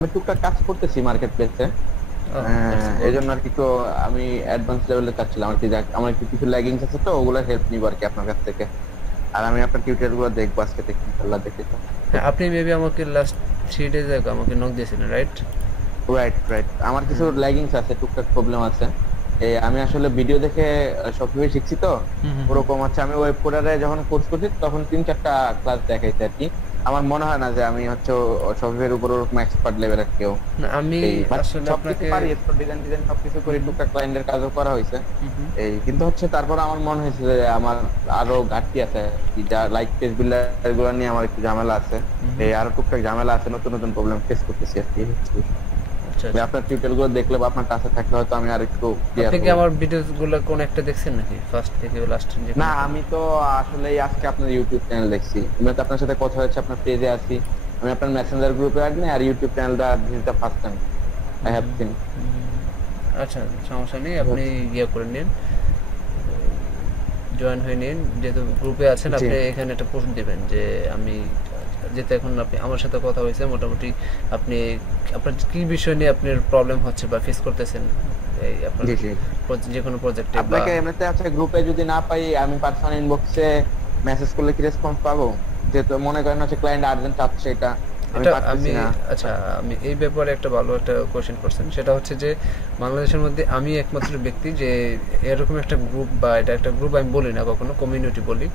আমি টুকটাক কাজ করতেছি মার্কেট প্লেসে। ও দ্যাটস এই গুড। জন্য আর কি একটু আমি অ্যাডভান্স লেভেলে চাচ্ছিলাম আর কি, যাক আমার একটু কিছু ল্যাগিংস আছে, তো ওগুলো হেল্প নিব আর কি আপনার কাছ থেকে। আর আমি আপনার টিউটোরিয়াল গুলো দেখবো আজকে থেকে, ইনশাল্লাহ দেখে তো। হ্যাঁ, আপনি মেবি আমাকে লাস্ট 3 ডেজ আগে আমাকে নক দিয়েছিলেন, রাইট? রাইট রাইট, আমার কিছু হুম ল্যাগিংস আছে, টুকটাক প্রবলেম আছে। এই আমি আসলে ভিডিও দেখে সবকিছু শিখছি তো। হুম হুম হুম। ওরকম হচ্ছে, আমি ওয়েব কোডারে যখন কোর্স করছি তখন 3-4টা ক্লাস দেখাইছে আর কি। আমার মনে হয় না যে আমি হচ্ছে সফটওয়্যার উপর ওরকম এক্সপার্ট লেভেলের কেউ। না, আমি এই বাট আসলে সবকিছু আপনাকে পারি, ডিজাইন ডিজাইন সবকিছু করি, হুম টুকটাক ক্লায়েন্টের কাজও করা হয়েছে। হুম হুম এই কিন্তু হচ্ছে তারপর আমার মনে হয়েছে যে আমার আরো ঘাটতি আছে আর কি, যা লাইক পেজ বিল্ডার গুলো নিয়ে আমার একটু ঝামেলা আছে। হুম হুম। এই আরো টুকটাক ঝামেলা আছে, নতুন নতুন প্রবলেম ফেস করতেছি আর কি, এই হচ্ছে বিষয়। আচ্ছা আমি আচ্ছা। আপনার টিউটোরিয়াল গুলো দেখলে বা আপনার কাছে থাকলে হয়তো আমি আর একটু ক্লিয়ার আপনি কি হবো। আমার ভিডিওগুলো কোন একটা দেখছেন নাকি, ফার্স্ট থেকে লাস্ট যে না কোনো একটা? আমি তো আসলে আজকে আপনার ইউটিউব চ্যানেল দেখছি, আমি তো আপনার সাথে কথা হয়েছে, আপনার পেজে আছি। আমি আপনার মেসেঞ্জার গ্রুপে আসিনি, আর ইউটিউব চ্যানেলটা this the first time I hmm have hmm seen. Hmm hmm. আচ্ছা, সমস্যা নেই, আপনি ইয়ে করে নিন, জয়েন হয়ে নিন। যেহেতু গ্রুপে আছেন, জি আপনি এখানে একটা পোস্ট দেবেন যে আমি, যেহেতু এখন আপনি আমার সাথে কথা হয়েছে মোটামুটি, আপনি আপনার কী বিষয় নিয়ে আপনার প্রবলেম হচ্ছে বা ফেস করতেছেন এই আপনার জি জি। যে কোনো প্রজেক্টে বা। আপনাকে এমনিতে আছে গ্রুপে যদি না পাই, আমি পার্সোনাল ইনবক্সে মেসেজ করলে কি রেসপন্স পাবো? যেহেতু মনে করেন হচ্ছে ক্লায়েন্ট আর্জেন্ট চাচ্ছে এটা, আমি এটা পারতেছি আমি, না। আচ্ছা, আমি এই ব্যাপারে একটা ভালো একটা কোয়েশ্চেন করছেন। সেটা হচ্ছে যে বাংলাদেশের মধ্যে আমি একমাত্র ব্যক্তি যে এরকম একটা গ্রুপ, বা এটা একটা গ্রুপ আমি বলি না কখনো, কমিউনিটি বলি,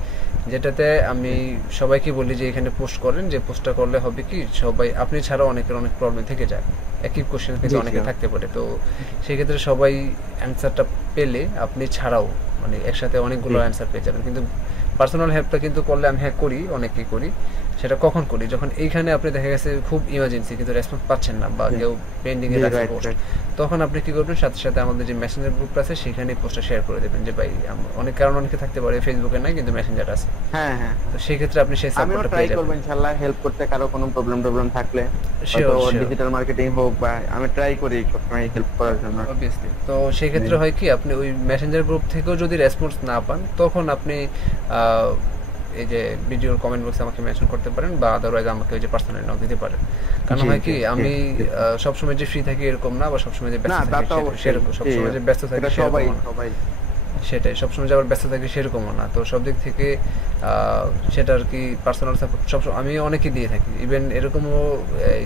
যেটাতে আমি সবাইকে বলি যে এখানে পোস্ট করেন, যে পোস্টটা করলে হবে কি, সবাই আপনি ছাড়াও অনেকের অনেক প্রবলেম থেকে যায়, একই কোশ্চেন কিন্তু জি জি। অনেকে থাকতে পারে। তো সেক্ষেত্রে সবাই অ্যান্সারটা পেলে আপনি ছাড়াও মানে একসাথে জি অনেকগুলো অ্যান্সার পেয়ে যাবেন। কিন্তু পার্সোনাল হেল্পটা কিন্তু করলে আমি, হ্যাঁ করি, অনেকেই করি। সেটা কখন করি, যখন এইখানে আপনি দেখা গেছে খুব ইমার্জেন্সি কিন্তু রেসপন্স পাচ্ছেন না, বা জি কেউ পেন্ডিংয়ে জি, রাখছে রাইট পোস্ট, রাইট। তখন আপনি কি করবেন, সাথে সাথে আমাদের যে মেসেঞ্জার গ্রুপটা আছে সেখানে পোস্টটা শেয়ার করে দেবেন যে ভাই অনেক কারণ অনেকে থাকতে পারে, ফেসবুকে নাই কিন্তু মেসেঞ্জার আছে। হ্যাঁ হ্যাঁ তো হ্যাঁ। সেই ক্ষেত্রে আপনি সেই আমিও সাপোর্টটা ট্রাই পেয়ে করবো যাবেন। ইনশাল্লাহ হেল্প করতে, কারো কোনো প্রবলেম টবলেম থাকলে। হয়তো শিওর শিওর। ডিজিটাল মার্কেটিং হোক, বা আমি ট্রাই করি সবসময় হেল্প করার জন্য। অবভিয়াসলি। তো সেই জি ক্ষেত্রে হয় কি, আপনি ওই মেসেঞ্জার গ্রুপ থেকেও যদি রেসপন্স না পান, তখন আপনি আহ, এই যে ভিডিওর কমেন্ট বক্সে আমাকে মেনশন করতে পারেন, বা আদারওয়াইজ আমাকে ওই যে পার্সোনালি নক দিতে পারেন। কারণ জি হয় জি কি, জি। আমি জি। সবসময় যে ফ্রি থাকি এরকম না, বা সবসময় যে না ব্যস্ত তা থাকি তো অবশ্যই, সেরকম, জি, সবসময় যে ব্যস্ত থাকি এটা সবাই সেরকমও না। সবাই। সেটাই, সবসময় যে আবার ব্যস্ত থাকি সেরকমও না। তো সব দিক থেকে সেটা আর কি, পার্সোনাল সাপোর্ট সবসময় আমি অনেকে দিয়ে থাকি। ইভেন এরকমও এই,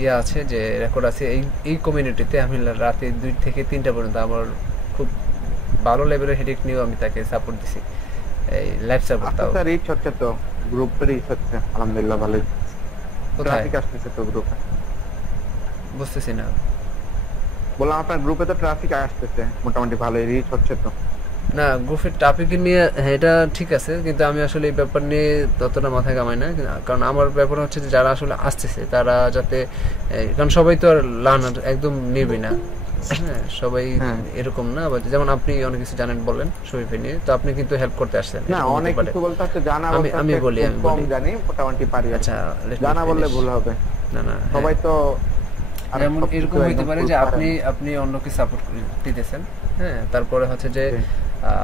ইয়ে আছে যে রেকর্ড আছে, এই এই কমিউনিটিতে আমি রাতে 2 থেকে 3টা পর্যন্ত আমার খুব ভালো লেভেলের হেডেক নিয়েও আমি তাকে সাপোর্ট দিছি, এই লাইফ সাপোর্ট আস্তে তাও। আস্তে রিচ হচ্ছে তো, গ্রুপ রিচ হচ্ছে আলহামদুলিল্লাহ, ভালোই। কোথায়? ট্রাফিক আসতেছে তো গ্রুপে। বুঝতেছি না। বললাম আপনার গ্রুপে তো ট্রাফিক আসতেছে, মোটামুটি ভালোই রিচ হচ্ছে তো। না, গ্রুপের টপিক নিয়ে, হ্যাঁ, এটা ঠিক আছে, কিন্তু আমি আসলে এই ব্যাপার নিয়ে ততটা মাথায় কামাই না। কারণ আমার ব্যাপার হচ্ছে যে যারা আসলে আসতেছে তারা যাতে, কারণ সবাই তো আর লার্নার একদম নেবে না। হ্যাঁ, সবাই হ্যাঁ। এরকম না। যেমন আপনি অনেক কিছু জানেন বললেন শরীফে নিয়ে, তো আপনি কিন্তু হেল্প করতে আসছেন, না এরকম হতে অনেক পারে। কিছু বলতে হচ্ছে, জানা আমি বলতে আমি হচ্ছে বলি খুব আমি কম বলি জানি, মোটামুটি পারি আর আচ্ছা, কি। লেট মি জানা বললে ফিনিশ। ভুল হবে, না না, হ্যাঁ। সবাই তো আর যেমন সবকিছু এরকম হইতে একদম পারে ফুল যে পারে আপনি না। আপনি অন্যকে সাপোর্ট দিতেছেন, হ্যাঁ, তারপরে হচ্ছে যে জি।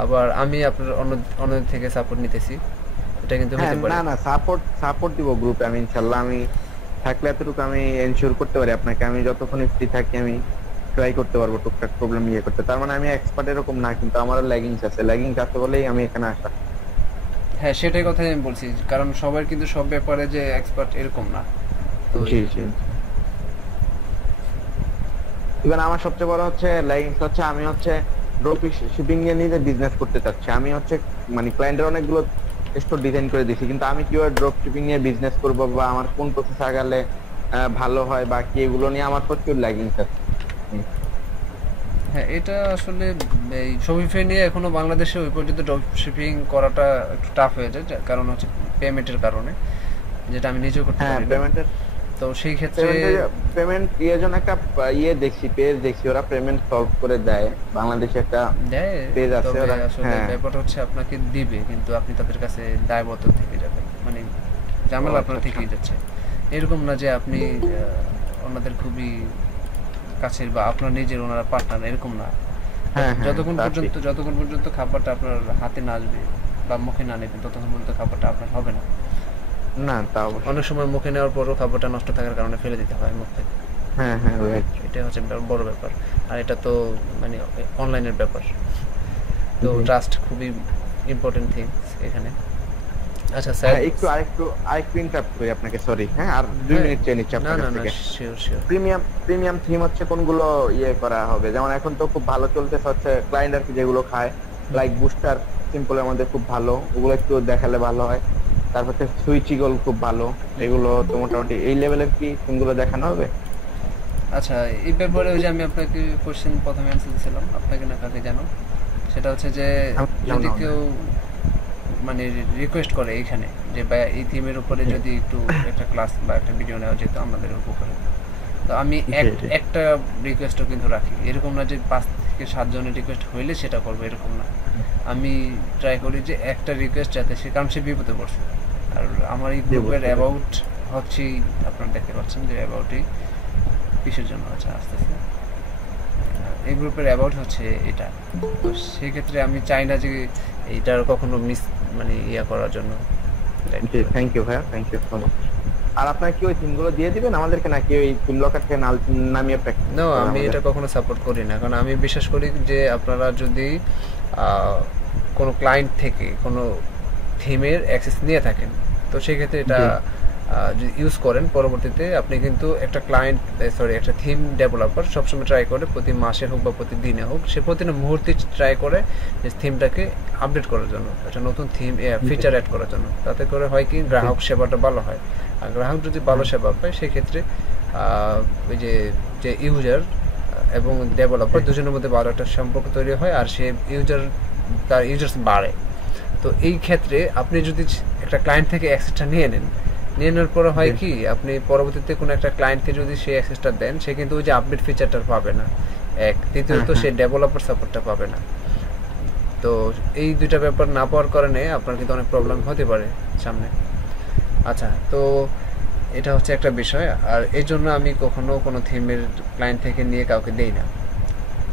আবার আমি আপনার অন্য থেকে সাপোর্ট নিতেছি, এটা কিন্তু হ্যাঁ হইতে না পারে। না, সাপোর্ট সাপোর্ট দিব গ্রুপে আমি ইনশাল্লাহ, আমি থাকলে এতটুকু আমি এনশিওর করতে পারি আপনাকে, আমি যতক্ষণ ফ্রি থাকি আমি ট্রাই করতে পারবো টুকটাক প্রবলেম ইয়ে করতে। তার মানে আমি এক্সপার্ট এরকম না, কিন্তু আমারও ল্যাগিংস আছে, ল্যাগিংস আছে বলেই আমি এখানে আসা। হ্যাঁ, সেটাই কথাই আমি বলছি, কারণ সবার কিন্তু সব ব্যাপারে যে এক্সপার্ট এরকম না। তো জি জি। ইভেন আমার সবচেয়ে বড় হচ্ছে ল্যাগিংস হচ্ছে, আমি হচ্ছে ড্রপ শিপিং নিয়ে নিজে বিজনেস করতে চাচ্ছি। আমি হচ্ছে মানে ক্লায়েন্টের অনেকগুলো স্টোর ডিজাইন করে দিছি, কিন্তু আমি কিভাবে ড্রপ শিপিং নিয়ে বিজনেস করব, বা আমার কোন প্রসেস আগালে ভালো হয় বা কি, এগুলো নিয়ে আমার প্রচুর ল্যাগিংস আছে। হ্যাঁ, এটা আসলে এই শপিফাই নিয়ে এখনো বাংলাদেশে ওই পর্যন্ত ড্রপ শিপিং করাটা একটু টাফ হয়ে যায়, কারণ হচ্ছে পেমেন্টের কারণে, যেটা আমি নিজেও করতে হ্যাঁ পারি না। পেমেন্টের, তো সেই ক্ষেত্রে পেমেন্টের পেমেন্ট ইয়ের জন্য একটা ইয়ে দেখছি, পেজ দেখছি, ওরা পেমেন্ট সলভ করে দেয়, বাংলাদেশে একটা দেয়। পেজ আছে তবে ওরা। আসলে হ্যাঁ। ব্যাপারটা হচ্ছে আপনাকে দিবে, কিন্তু আপনি তাদের কাছে দায়বদ্ধ থেকে যাবেন, মানে ও ঝামেলা আচ্ছা আপনার আচ্ছা। থেকেই যাচ্ছে। এরকম না যে আপনি ওনাদের খুবই কাছের, বা আপনার নিজের ওনারা পার্টনার, এরকম না। হ্যাঁ হ্যাঁ যতক্ষণ তা ঠিক। পর্যন্ত যতক্ষণ পর্যন্ত খাবারটা আপনার হাতে না আসবে বা মুখে না নেবেন, ততক্ষণ পর্যন্ত খাবারটা আপনার হবে না। না তা অবশ্যই। অনেক সময় মুখে নেওয়ার পরও কাপড়টা নষ্ট থাকার কারণে ফেলে দিতে হয় মুখ থেকে। হ্যাঁ হ্যাঁ রাইট। এটা হচ্ছে বড় ব্যাপার। আর এটা তো মানে অনলাইনের ব্যাপার, তো জি। ট্রাস্ট খুবই ইম্পর্টেন্ট থিংস এখানে। আচ্ছা স্যার। হ্যাঁ একটু আরেকটু ইন্টারাপ্ট করি আপনাকে, সরি হ্যাঁ, আর 2 হ্যাঁ, মিনিট চেয়ে নিচ্ছি না আপনার কাছ না না, থেকে। Sure sure. প্রিমিয়াম থিম হচ্ছে কোনগুলো ইয়ে করা হবে, যেমন এখন তো খুব ভালো চলতেছে হচ্ছে ক্লায়েন্ট আর কি যেগুলো খায়, লাইক বুস্টার সিম্পলের মধ্যে খুব ভালো, ওগুলো একটু দেখালে ভালো হয়। তারপর হচ্ছে সুইচ ইগল খুব ভালো, এগুলো তো মোটামুটি এই লেভেলের কি থিমগুলো দেখানো হবে? আচ্ছা, এই ব্যাপারে ওই যে আমি আপনাকে কোশ্চেন প্রথমে অ্যান্সার দিয়েছিলাম, আপনাকে না কাকে জানো, সেটা হচ্ছে যে যদি কেউ মানে রিকোয়েস্ট করে এইখানে যে ভাই এই থিমের উপরে যদি একটু একটা ক্লাস বা একটা ভিডিও নেওয়া যেত আমাদের উপকার হতো, তো আমি একটা রিকোয়েস্টও কিন্তু রাখি। এরকম না যে 5 থেকে 7 জনের রিকোয়েস্ট হইলে সেটা করবো, এরকম না। আমি ট্রাই করি যে একটা রিকোয়েস্ট যাতে সে, কারণ সে বিপদে পড়ছে। আর আমার এই গ্রুপের অ্যাবাউট হচ্ছে, আপনারা দেখতে পাচ্ছেন যে অ্যাবাউটই কিসের জন্য আছে আস্তে আস্তে, এই গ্রুপের অ্যাবাউট হচ্ছে এটা। তো সেক্ষেত্রে আমি চাই না যে এইটার কখনো মিস মানে ইয়া করার জন্য। জি থ্যাংক ইউ ভাইয়া, থ্যাংক ইউ সো মাচ। আর আপনারা কি ওই থিমগুলো দিয়ে দিবেন আমাদেরকে, নাকি ওই থিম লকার থেকে নামিয়ে প্র্যাকটিস? না, আমি এটা কখনো সাপোর্ট করি না, কারণ আমি বিশ্বাস করি যে আপনারা যদি কোনো ক্লায়েন্ট থেকে কোনো থিমের অ্যাক্সেস নিয়ে থাকেন, তো সেক্ষেত্রে এটা যদি ইউজ করেন পরবর্তীতে, আপনি কিন্তু একটা একটা থিম ডেভেলপার সবসময় ট্রাই করে প্রতি মাসে হোক বা প্রতিদিনে হোক, সে প্রতিটা মুহূর্তে ট্রাই করে যে থিমটাকে আপডেট করার জন্য, একটা নতুন থিম ফিচার অ্যাড করার জন্য। তাতে করে হয় কি গ্রাহক সেবাটা ভালো হয়। আর গ্রাহক যদি ভালো সেবা পায় সেক্ষেত্রে ওই যে ইউজার এবং ডেভেলপার দুজনের মধ্যে ভালো একটা সম্পর্ক তৈরি হয়, আর সে তার ইউজার্স বাড়ে। তো এই ক্ষেত্রে আপনি যদি একটা ক্লায়েন্ট থেকে অ্যাক্সেসটা নিয়ে নেওয়ার পরে হয় কি, আপনি পরবর্তীতে কোনো একটা ক্লায়েন্টকে যদি সেই অ্যাক্সেসটা দেন, সে কিন্তু ওই যে আপডেট ফিচারটা পাবে না, এক। দ্বিতীয়ত সে ডেভেলপার সাপোর্টটা পাবে না। তো এই দুইটা ব্যাপার না পাওয়ার কারণে আপনার কিন্তু অনেক প্রবলেম হতে পারে সামনে। আচ্ছা, তো এটা হচ্ছে একটা বিষয়। আর এই জন্য আমি কখনো কোনো থিমের ক্লায়েন্ট থেকে নিয়ে কাউকে দেই না,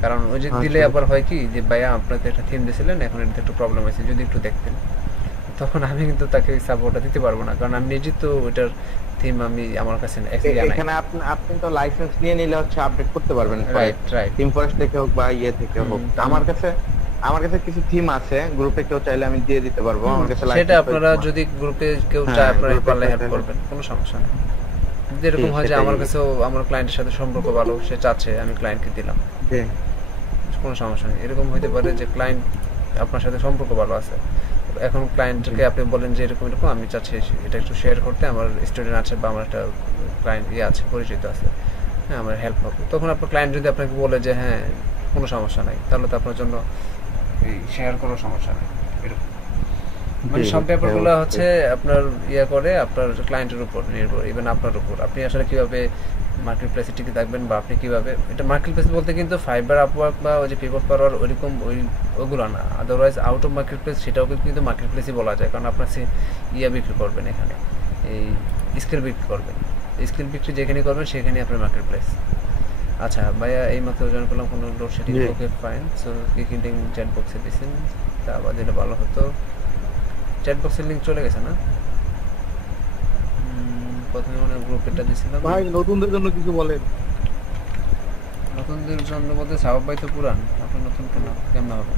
কারণ ওই যে দিলে আবার হয় কি যে ভাইয়া আপনাকে একটা থিম দিয়েছিলেন, এখন এটাতে একটু প্রবলেম হয়েছে, যদি একটু দেখতেন, তখন আমি কিন্তু তাকে ওই সাপোর্টটা দিতে পারবো না, কারণ আমি নিজে তো ওইটার থিম আমি আমার কাছে এখানে আপনি তো লাইসেন্স নিয়ে নিলে হচ্ছে আপডেট করতে পারবেন, রাইট রাইট। থিম ফরেস্ট থেকে হোক বা ইয়ে থেকে হোক। আমার কাছে কিছু থিম আছে, গ্রুপে কেউ চাইলে আমি দিয়ে দিতে পারবো। আমার কাছে সেটা আপনারা যদি গ্রুপে কেউ চায় আপনারা পারলে হেল্প করবেন, কোনো সমস্যা নেই। যেরকম হয় যে আমার কাছেও আমার ক্লায়েন্টের সাথে সম্পর্ক ভালো, সে চাচ্ছে আমি ক্লায়েন্টকে দিলাম, কোনো সমস্যা নেই। এরকম হতে পারে যে ক্লায়েন্ট আপনার সাথে সম্পর্ক ভালো আছে, এখন ক্লায়েন্টকে আপনি বলেন যে এরকম এরকম আমি চাচ্ছি এটা একটু শেয়ার করতে, আমার স্টুডেন্ট আছে বা আমার একটা ক্লায়েন্ট আছে, পরিচিত আছে, হ্যাঁ আমার হেল্প হবে। তখন আপনার ক্লায়েন্ট যদি আপনাকে বলে যে হ্যাঁ কোনো সমস্যা নাই, তাহলে তো আপনার জন্য এই শেয়ার করার সমস্যা নেই। এরকম মানে সব ব্যাপারগুলো হচ্ছে আপনার করে আপনার ক্লায়েন্টের উপর নির্ভর, ইভেন আপনার উপর, আপনি আসলে কিভাবে মার্কেট প্লেসে টিকে থাকবেন, বা আপনি কিভাবে এটা মার্কেট প্লেস বলতে কিন্তু ফাইবার, আপওয়ার্ক বা ওই যে পেপার পাওয়ার ওইরকম ওগুলো না, otherwise out of market place, সেটাও কিন্তু মার্কেট প্লেসই বলা যায়, কারণ আপনার সে বিক্রি করবেন, এখানে এই স্কিল বিক্রি করবেন, স্কিল বিক্রি যেখানে করবেন সেখানে আপনার মার্কেট প্লেস। আচ্ছা ভাইয়া, এই মাত্র জয়েন করলাম, কোনো load shedding, okay fine. So kicking chat বক্সে দিয়েছেন, তা আবার দিলে ভালো হতো। চ্যাট বক্সের লিংক চলে গেছে না? প্রথমে মনে গ্রুপেরটা দিয়েছিলাম। ভাই নতুনদের জন্য কিছু বলেন। নতুনদের জন্য বলতে সাহাব ভাই তো পুরান, আপনার নতুন কেমন হবে?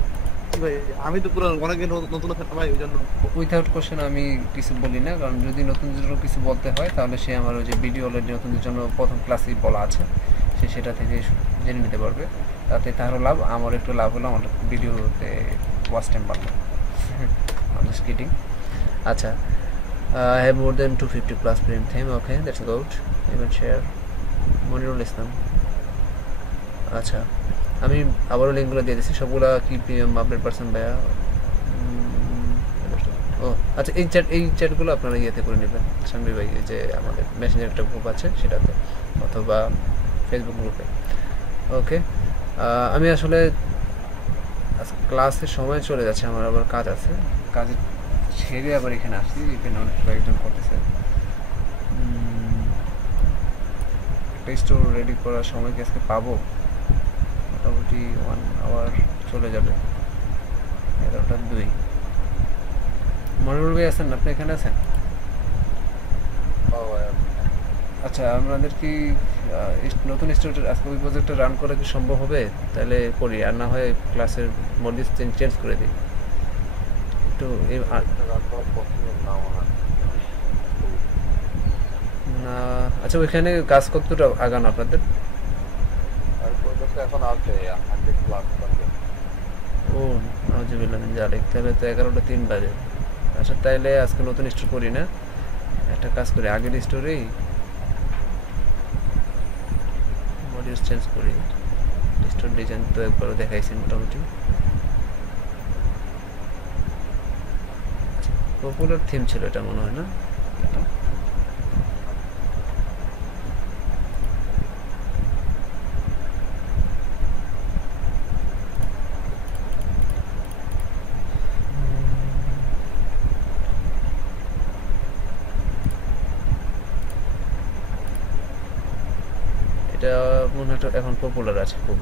ভাই আমি তো পুরো অনেকে নতুন আছে ভাই, ওই জন্য উইথাউট কোশ্চেন আমি কিছু বলি না, কারণ যদি নতুনদের জন্য কিছু বলতে হয় তাহলে সে আমার ওই যে ভিডিও অলরেডি নতুনদের জন্য প্রথম ক্লাসেই বলা আছে, সে সেটা থেকে জেনে নিতে পারবে, তাতে তারও লাভ, আমার একটু লাভ হলো, আমার ভিডিওতে ওয়াচ টাইম বাড়লো। Just kidding. আচ্ছা, I have more than 250 plus premium theme. Okay, that's good. You can share. Monirul Islam. আচ্ছা, আমি আবারও লিঙ্কগুলো দিয়ে দিচ্ছি, সবগুলা কি প্রিমিয়াম আপডেট পারসেন ভাইয়া? ও আচ্ছা, এই চ্যাটগুলো আপনারা ইয়েতে করে নেবেন সামনে ভাই, যে আমাদের মেসেঞ্জার একটা গ্রুপ আছে সেটাতে, অথবা ফেসবুক গ্রুপে। ওকে, আমি আসলে ক্লাসের সময় চলে যাচ্ছে, আমার আবার কাজ আছে, কাজে ছেড়ে আবার এখানে আসছি, এখানে অনেক কয়েকজন করতেছে। একটা স্টোর রেডি করার সময় কি আজকে পাবো? মোটামুটি 1 আওয়ার চলে যাবে, 11টা 2। মনিরুল ভাই আছেন? আপনি এখানে আছেন? আচ্ছা আমাদের কি নতুন স্টুডেন্ট আজকে ওই প্রজেক্টটা রান করা কি সম্ভব হবে? তাহলে করি, আর না হয় ক্লাসের মডিউল চেঞ্জ করে দিই একটু না। আচ্ছা ওইখানে কাজ কতটা আগানো আপনাদের? ও নাউজুবিল্লাহ মিন যালিক, তাহলে তো 11টা 3 বাজে। আচ্ছা তাইলে আজকে নতুন স্টোর করি না, একটা কাজ করি, আগের স্টোরেই মডিউল চেঞ্জ করি। স্টোর ডিজাইন তো একবারও দেখাইছি মোটামুটি। পপুলার থিম ছিল এটা মনে হয় না? এটা মনে হয় এখন পপুলার আছে খুব।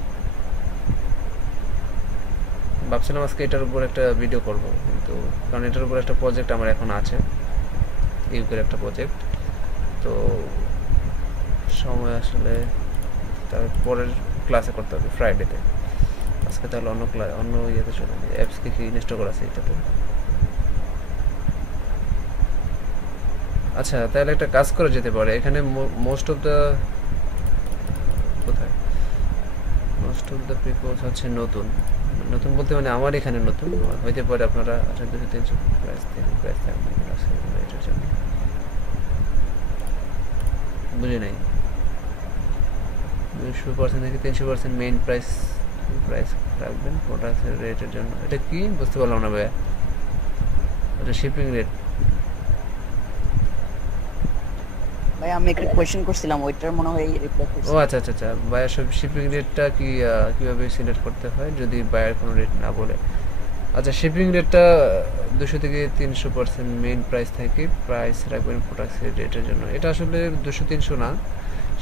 ভাবছিলাম আজকে এটার উপর একটা ভিডিও করব, কিন্তু কারণ এটার উপর একটা প্রজেক্ট আমার এখন আছে, ইউকের একটা প্রজেক্ট, তো সময় আসলে তার পরের ক্লাসে করতে হবে, ফ্রাইডেতে। আজকে তাহলে অন্য ইয়েতে চলে যাই। অ্যাপসকে কি ইনস্টল করা আছে এটাতে? আচ্ছা তাহলে একটা কাজ করা যেতে পারে, এখানে মোস্ট অফ দ্য কোথায় মোস্ট অফ দ্য পিপলস হচ্ছে নতুন নতুন বলতে মানে আমার এখানে নতুন হইতে পারে। আপনারা 200-300 প্রাইস থেকে প্রাইস থাকবে এটার জন্য, বুঝি নাই। 200% থেকে 300% মেইন প্রাইস রাখবেন প্রোডাক্টের রেটের জন্য। এটা কি বুঝতে পারলাম না ভাইয়া? এটা শিপিং রেট। ভাই আমি একটা কোশ্চেন করছিলাম, ওইটার মনে হয় রিপ্লাই করছি। ও আচ্ছা আচ্ছা আচ্ছা, বায়ার সব শিপিং রেটটা কি কিভাবে সিলেক্ট করতে হয় যদি বায়ার কোনো রেট না বলে? আচ্ছা শিপিং রেটটা 200 থেকে 300% মেইন প্রাইস থেকে প্রাইস রাখবেন প্রোডাক্টের রেটের জন্য। এটা আসলে 200-300 না,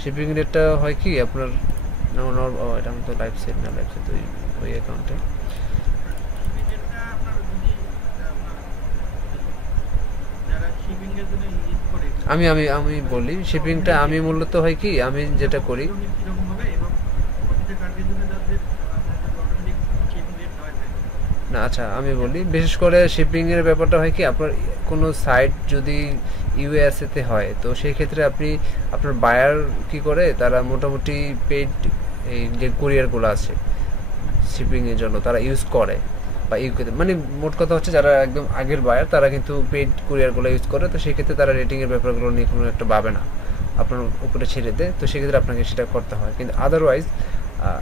শিপিং রেটটা হয় কি আপনার এটা তো লাইভ সেট না, লাইভ সেট ওই অ্যাকাউন্টে আমি আমি আমি বলি শিপিংটা আমি মূলত হয় কি আমি যেটা করি না। আচ্ছা আমি বলি বিশেষ করে শিপিং এর ব্যাপারটা হয় কি আপনার কোনো সাইট যদি ইউএসএ তে হয় তো সেই ক্ষেত্রে আপনি আপনার বায়ার কি করে তারা মোটামুটি পেইড এই যে কুরিয়ারগুলো আছে শিপিং এর জন্য তারা ইউজ করে বা ইউকেতে মানে মোট কথা হচ্ছে যারা একদম আগের বায়ার তারা কিন্তু পেইড কুরিয়ারগুলো ইউজ করে, তো সেই ক্ষেত্রে তারা রেটিং এর ব্যাপারগুলো নিয়ে কোনো একটা ভাবে না, আপনার উপরে ছেড়ে দেয়, তো সেক্ষেত্রে আপনাকে সেটা করতে হয়। কিন্তু আদারওয়াইজ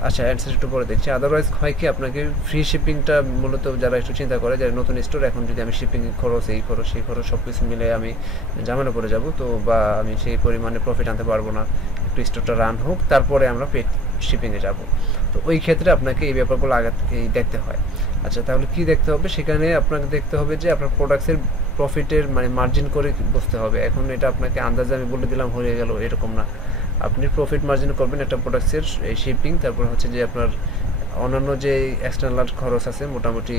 আচ্ছা অ্যান্সার একটু পরে দিচ্ছি। আদারওয়াইজ হয় কি আপনাকে ফ্রি শিপিংটা মূলত যারা একটু চিন্তা করে যে নতুন স্টোর এখন যদি আমি শিপিং খরচ এই খরচ সেই খরচ সব কিছু মিলে আমি ঝামেলা পড়ে যাব, তো বা আমি সেই পরিমাণে প্রফিট আনতে পারবো না, একটু স্টোরটা রান হোক তারপরে আমরা পেড শিপিংয়ে যাব, তো ওই ক্ষেত্রে আপনাকে এই ব্যাপারগুলো আগে দেখতে হয়। আচ্ছা তাহলে কি দেখতে হবে? সেখানে আপনাকে দেখতে হবে যে আপনার প্রোডাক্টসের প্রফিটের মানে মার্জিন করে বুঝতে হবে। এখন এটা আপনাকে আন্দাজে আমি বলে দিলাম হয়ে গেল এরকম না, আপনি প্রফিট মার্জিন করবেন একটা প্রোডাক্টসের এই শিপিং, তারপর হচ্ছে যে আপনার অন্যান্য যে এক্সটার্নাল খরচ আছে মোটামুটি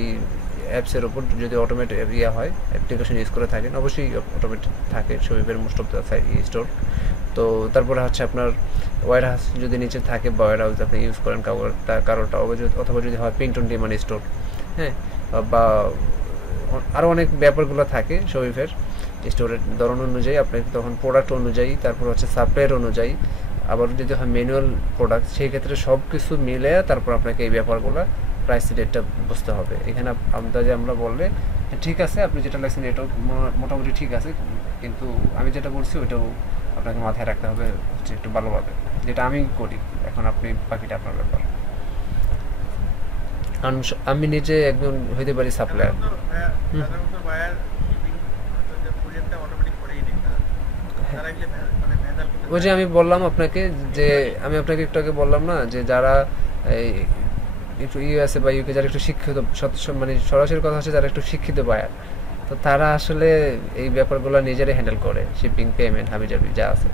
অ্যাপসের ওপর যদি অটোমেট ইয়া হয় অ্যাপ্লিকেশন ইউজ করে থাকেন অবশ্যই অটোমেট থাকে শরীফের মোস্ট অফ দ্য স্টোর। তো তারপরে হচ্ছে আপনার ওয়্যার হাউস যদি নিচে থাকে বা ওয়্যার হাউস আপনি ইউজ করেন কারোটা অথবা যদি হয় প্রিন্ট অন ডিমান্ড স্টোর, হ্যাঁ, বা আরও অনেক ব্যাপারগুলো থাকে শরীফের স্টোরের ধরন অনুযায়ী আপনাকে তখন প্রোডাক্ট অনুযায়ী তারপর হচ্ছে সাপ্লায়ার অনুযায়ী আবার যদি হয় ম্যানুয়াল প্রোডাক্ট সেই ক্ষেত্রে সব কিছু মিলে তারপর আপনাকে এই ব্যাপারগুলো প্রাইস রেটটা বুঝতে হবে। এখানে আন্দাজে আমরা বললে ঠিক আছে আপনি যেটা লাগছেন এটাও মোটামুটি ঠিক আছে, কিন্তু আমি যেটা বলছি ওইটাও আপনাকে মাথায় রাখতে হবে হচ্ছে একটু ভালোভাবে, যেটা আমি করি। এখন আপনি বাকিটা আপনার ব্যাপার। আমি নিজে একজন হইতে পারি সাপ্লায়ার। ওই যে আমি বললাম আপনাকে যে আমি আপনাকে একটু আগে বললাম না যে যারা এই একটু ইউএসএ বা ইউকে যারা একটু শিক্ষিত মানে সরাসরি কথা হচ্ছে যারা একটু শিক্ষিত বায়ার, তো তারা আসলে এই ব্যাপারগুলো নিজেরাই হ্যান্ডেল করে শিপিং পেমেন্ট হাবিজাবি যা আছে।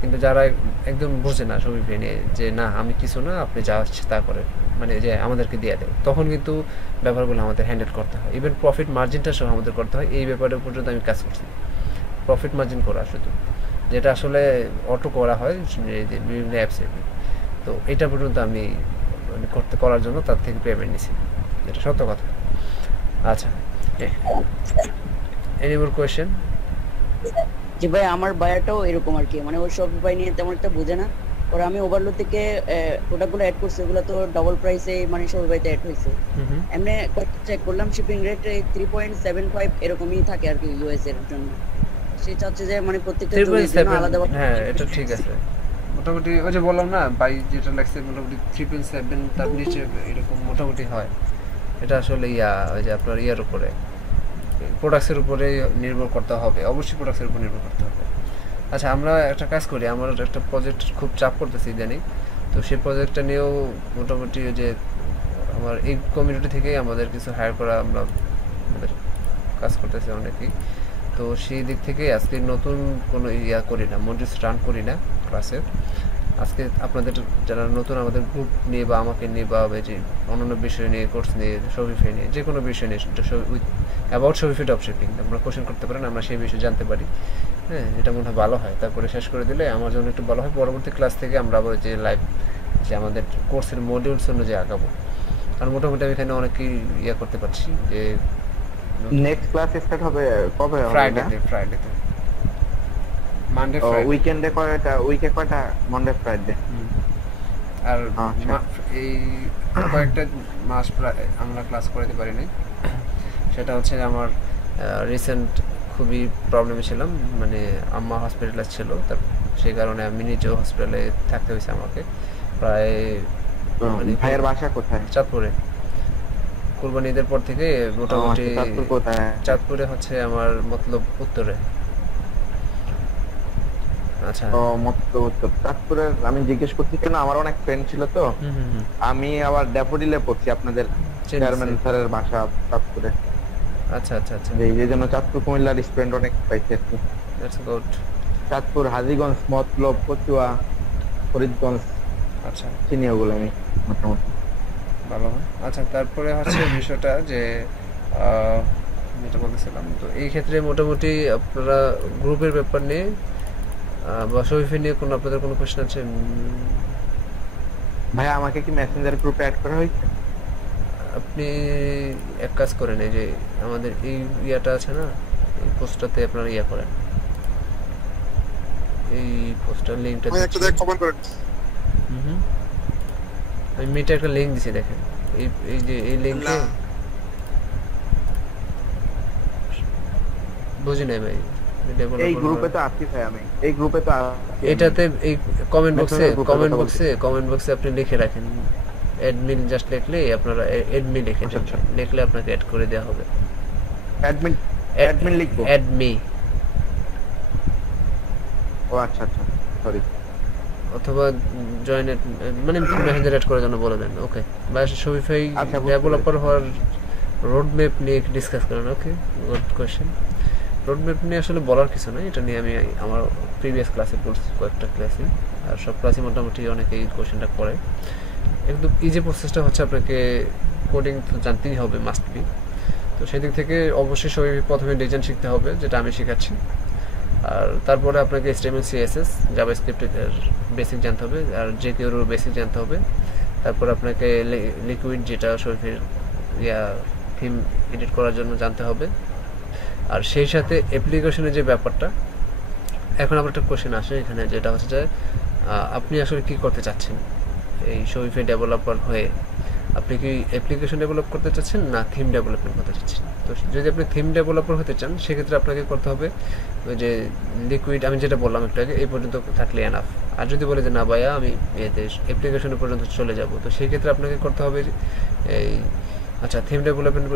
কিন্তু যারা একদম বুঝে না সবই নিয়ে যে না আমি কিছু না আপনি যা আসছে তা করে মানে যে আমাদেরকে দিয়ে দেয়, তখন কিন্তু ব্যাপারগুলো আমাদের হ্যান্ডেল করতে হয়। ইভেন প্রফিট মার্জিনটা সহ আমাদের করতে হয়। এই ব্যাপারের পর্যন্ত আমি কাজ করছি, প্রফিট মার্জিন করা শুধু। যেটা আসলে অটো করা হয় এই যে বিভিন্ন অ্যাপসে। তো এটা পর্যন্ত আমি মানে করার জন্য তার থেকে পেমেন্ট নিছি, এটা সত্য কথা। আচ্ছা, এনি মোর কোয়েশ্চেন? যে ভাই আমার বায়ারটাও এরকম আর কি, মানে ও শপিফাই নিয়ে তেমন একটা বোঝে না। পরে আমি ওভারলোড থেকে প্রোডাক্টগুলো অ্যাড করছি, ওগুলো তো ডাবল প্রাইসে মানে শপিফাইতে অ্যাড হয়েছে। এমনি চেক করলাম শিপিং রেট 3.75 এরকমই থাকে আর কি ইউএস এর জন্য। সে চাচ্ছে যে মানে প্রত্যেকটা জনের জন্য আলাদা। হ্যাঁ, এটা ঠিক আছে। মোটামুটি ওই যে বললাম না বাই যেটা লাগছে মোটামুটি 3.7 তার নিচে এরকম মোটামুটি হয়। এটা আসলে ওই যে আপনার ইয়ার উপরে প্রোডাক্টসের উপরে নির্ভর করতে হবে, অবশ্যই প্রোডাক্টসের উপর নির্ভর করতে হবে। আচ্ছা, আমরা একটা কাজ করি, আমার একটা প্রজেক্ট খুব চাপ করতেছি ইদানিং, তো সেই প্রজেক্টটা নিয়েও মোটামুটি ওই যে আমার এই কমিউনিটি থেকেই আমাদের কিছু হায়ার করা, আমরা আমাদের কাজ করতেছি অনেকেই। তো সেই দিক থেকে আজকে নতুন কোনো করি না, মডিউলস রান করি না ক্লাসের। আজকে আপনাদের যারা নতুন আমাদের গ্রুপ নিয়ে বা আমাকে নিয়ে বা যে অন্যান্য বিষয় নিয়ে কোর্স নিয়ে শপিফাই নিয়ে যে কোনো বিষয় নিয়ে উইথ অ্যাবাউট শপিফাই ড্রপশিপিং আপনারা কোশ্চেন করতে পারেন, আমরা সেই বিষয়ে জানতে পারি। হ্যাঁ, এটা মনে হয় ভালো হয়। তারপরে শেষ করে দিলে আমার জন্য একটু ভালো হয়। পরবর্তী ক্লাস থেকে আমরা আবার যে লাইভ যে আমাদের কোর্সের মডিউলস অনুযায়ী আগাবো। কারণ মোটামুটি আমি এখানে অনেকেই করতে পারছি যে নেক্সট ক্লাস স্টার্ট হবে কবে? ফ্রাইডেতে মানডে ফ্রাইডে। উইকেন্ডে কয়টা? কয়টা? Monday Friday. আর এই কয়েকটা মাস প্রায় আমরা ক্লাস করাতে পারিনি। সেটা হচ্ছে আমার রিসেন্ট খুবই প্রবলেমে ছিলাম, মানে আম্মা হসপিটালে ছিল, তার সেই কারণে আমি নিজেও হসপিটালে থাকতে হয়েছে আমাকে প্রায়। ভাইয়ের বাসা কোথায়? চাঁদপুরে। কুরবানি ঈদের পর থেকে মোটামুটি। চাঁদপুর কোথায়? চাঁদপুরে হচ্ছে আমার মতলব উত্তরে। আচ্ছা, চাঁদপুরের আমি জিজ্ঞেস করছি কেন, আমার অনেক ফ্রেন্ড ছিল তো। আমি আবার ড্যাফোডিলে পড়ছি, আপনাদের চেয়ারম্যান স্যারের বাসা চাঁদপুরে। আচ্ছা আচ্ছা আচ্ছা, এই জন্য চাঁদপুর কুমিল্লার স্টুডেন্ট অনেক পাইছি আর কি। That's good. চাঁদপুর, হাজীগঞ্জ, মতলব, কচুয়া, ফরিদগঞ্জ, আচ্ছা চিনি ওগুলো আমি মোটামুটি ভালো। আচ্ছা, তারপরে হচ্ছে বিষয়টা যে যেটা বলতেছিলাম, তো এই ক্ষেত্রে মোটামুটি আপনারা গ্রুপের ব্যাপার নিয়ে বা শরীফে নিয়ে কোনো আপনাদের কোনো কোশ্চেন আছে? ভাই আমাকে কি মেসেঞ্জার গ্রুপে অ্যাড করা হয়েছে? আপনি এক কাজ করেন, এই যে আমাদের এই আছে না, এই পোস্টটাতে আপনারা করেন, এই পোস্টার লিংকটা কমেন্ট করেন। আমি মিটে একটা লিংক দিছি, দেখেন এই যে এই লিংকে বুঝি নাই ভাই। এই গ্রুপে তো আছি ভাই, আমি এই গ্রুপে তো আছি। এটাতে এই কমেন্ট বক্সে আপনি লিখে রাখেন অ্যাডমিন, জাস্ট লিখলে আপনারা অ্যাডমিন লিখে লিখলে আপনাকে অ্যাড করে দেওয়া হবে। অ্যাডমিন লিখবো? অ্যাডমি। ও আচ্ছা আচ্ছা, সরি। অথবা জয়েন মানে মেসেঞ্জার অ্যাড করার জন্য বলে দেন। ওকে, বা শপিফাই ডেভেলপার হওয়ার রোড ম্যাপ নিয়ে ডিসকাস করেন। ওকে, গুড কোয়েশ্চেন। রোড ম্যাপ নিয়ে আসলে বলার কিছু নাই, এটা নিয়ে আমি আমার প্রিভিয়াস ক্লাসে পড়ছি, কয়েকটা ক্লাসে, আর সব ক্লাসে মোটামুটি অনেকেই কোয়েশ্চেনটা করে। একদম ইজি প্রসেসটা হচ্ছে আপনাকে কোডিং তো জানতেই হবে, মাস্ট বি। তো সেই দিক থেকে অবশ্যই সবাই প্রথমে ডিজাইন শিখতে হবে, যেটা আমি শেখাচ্ছি। আর তারপরে আপনাকে HTML CSS জাভাস্ক্রিপ্টের বেসিক জানতে হবে, আর jQuery বেসিক জানতে হবে। তারপর আপনাকে লিকুইড, যেটা শরীফের থিম এডিট করার জন্য জানতে হবে। আর সেই সাথে অ্যাপ্লিকেশনের যে ব্যাপারটা, এখন আমার একটা কোশ্চেন আসে এখানে, যেটা হচ্ছে যে আপনি আসলে কি করতে চাচ্ছেন এই শরীফে ডেভেলপার হয়ে? আপনি কি অ্যাপ্লিকেশন ডেভেলপ করতে চাচ্ছেন না থিম ডেভেলপমেন্ট করতে চাচ্ছেন? তো যদি আপনি থিম ডেভেলপার হতে চান, সেক্ষেত্রে আপনাকে করতে হবে ওই যে লিকুইড, আমি যেটা বললাম একটু আগে, এই পর্যন্ত থাকলে এনাফ। আর যদি বলে যে না ভাইয়া আমি এতে অ্যাপ্লিকেশনের পর্যন্ত চলে যাব, তো সেই ক্ষেত্রে আপনাকে করতে হবে এই আচ্ছা থিম ডেভেলপমেন্ট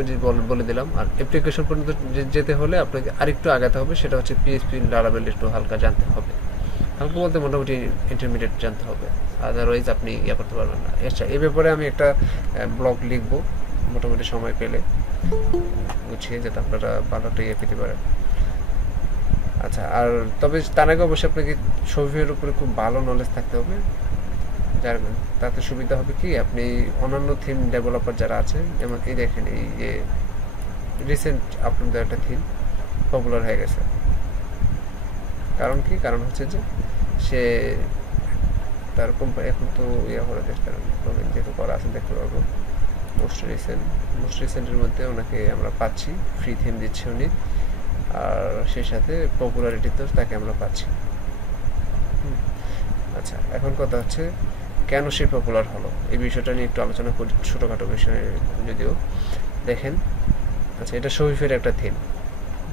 বলে দিলাম। আর অ্যাপ্লিকেশন পর্যন্ত যেতে হলে আপনাকে আরেকটু আগাতে হবে, সেটা হচ্ছে PHP লারাভেল একটু হালকা জানতে হবে। হালকা বলতে মোটামুটি ইন্টারমিডিয়েট জানতে হবে, আদারওয়াইজ আপনি করতে পারবেন না। আচ্ছা, এই ব্যাপারে আমি একটা ব্লগ লিখবো মোটামুটি সময় পেলে, গুছিয়ে যাতে আপনারা ভালো একটা পেতে পারেন। আচ্ছা, আর তবে তার আগে অবশ্যই আপনাকে শপিফাইয়ের উপরে খুব ভালো নলেজ থাকতে হবে, যার তাতে সুবিধা হবে কি, আপনি অন্যান্য থিম ডেভেলপার যারা আছে, যেমন এই দেখেন এই যে রিসেন্ট আপনাদের একটা থিম পপুলার হয়ে গেছে, কারণ কি, কারণ হচ্ছে যে সে তার কোম্পানি এখন তো করে দেখতে পারবেন, যেহেতু করা আছে দেখতে পারবো। মোস্ট রিসেন্টের মধ্যে ওনাকে আমরা পাচ্ছি, ফ্রি থিম দিচ্ছে উনি, আর সেই সাথে পপুলারিটিতেও তাকে আমরা পাচ্ছি। আচ্ছা, এখন কথা হচ্ছে কেন সে পপুলার হলো, এই বিষয়টা নিয়ে একটু আলোচনা করি, ছোটোখাটো বিষয় যদিও। দেখেন, আচ্ছা, এটা শফিফের একটা থিম,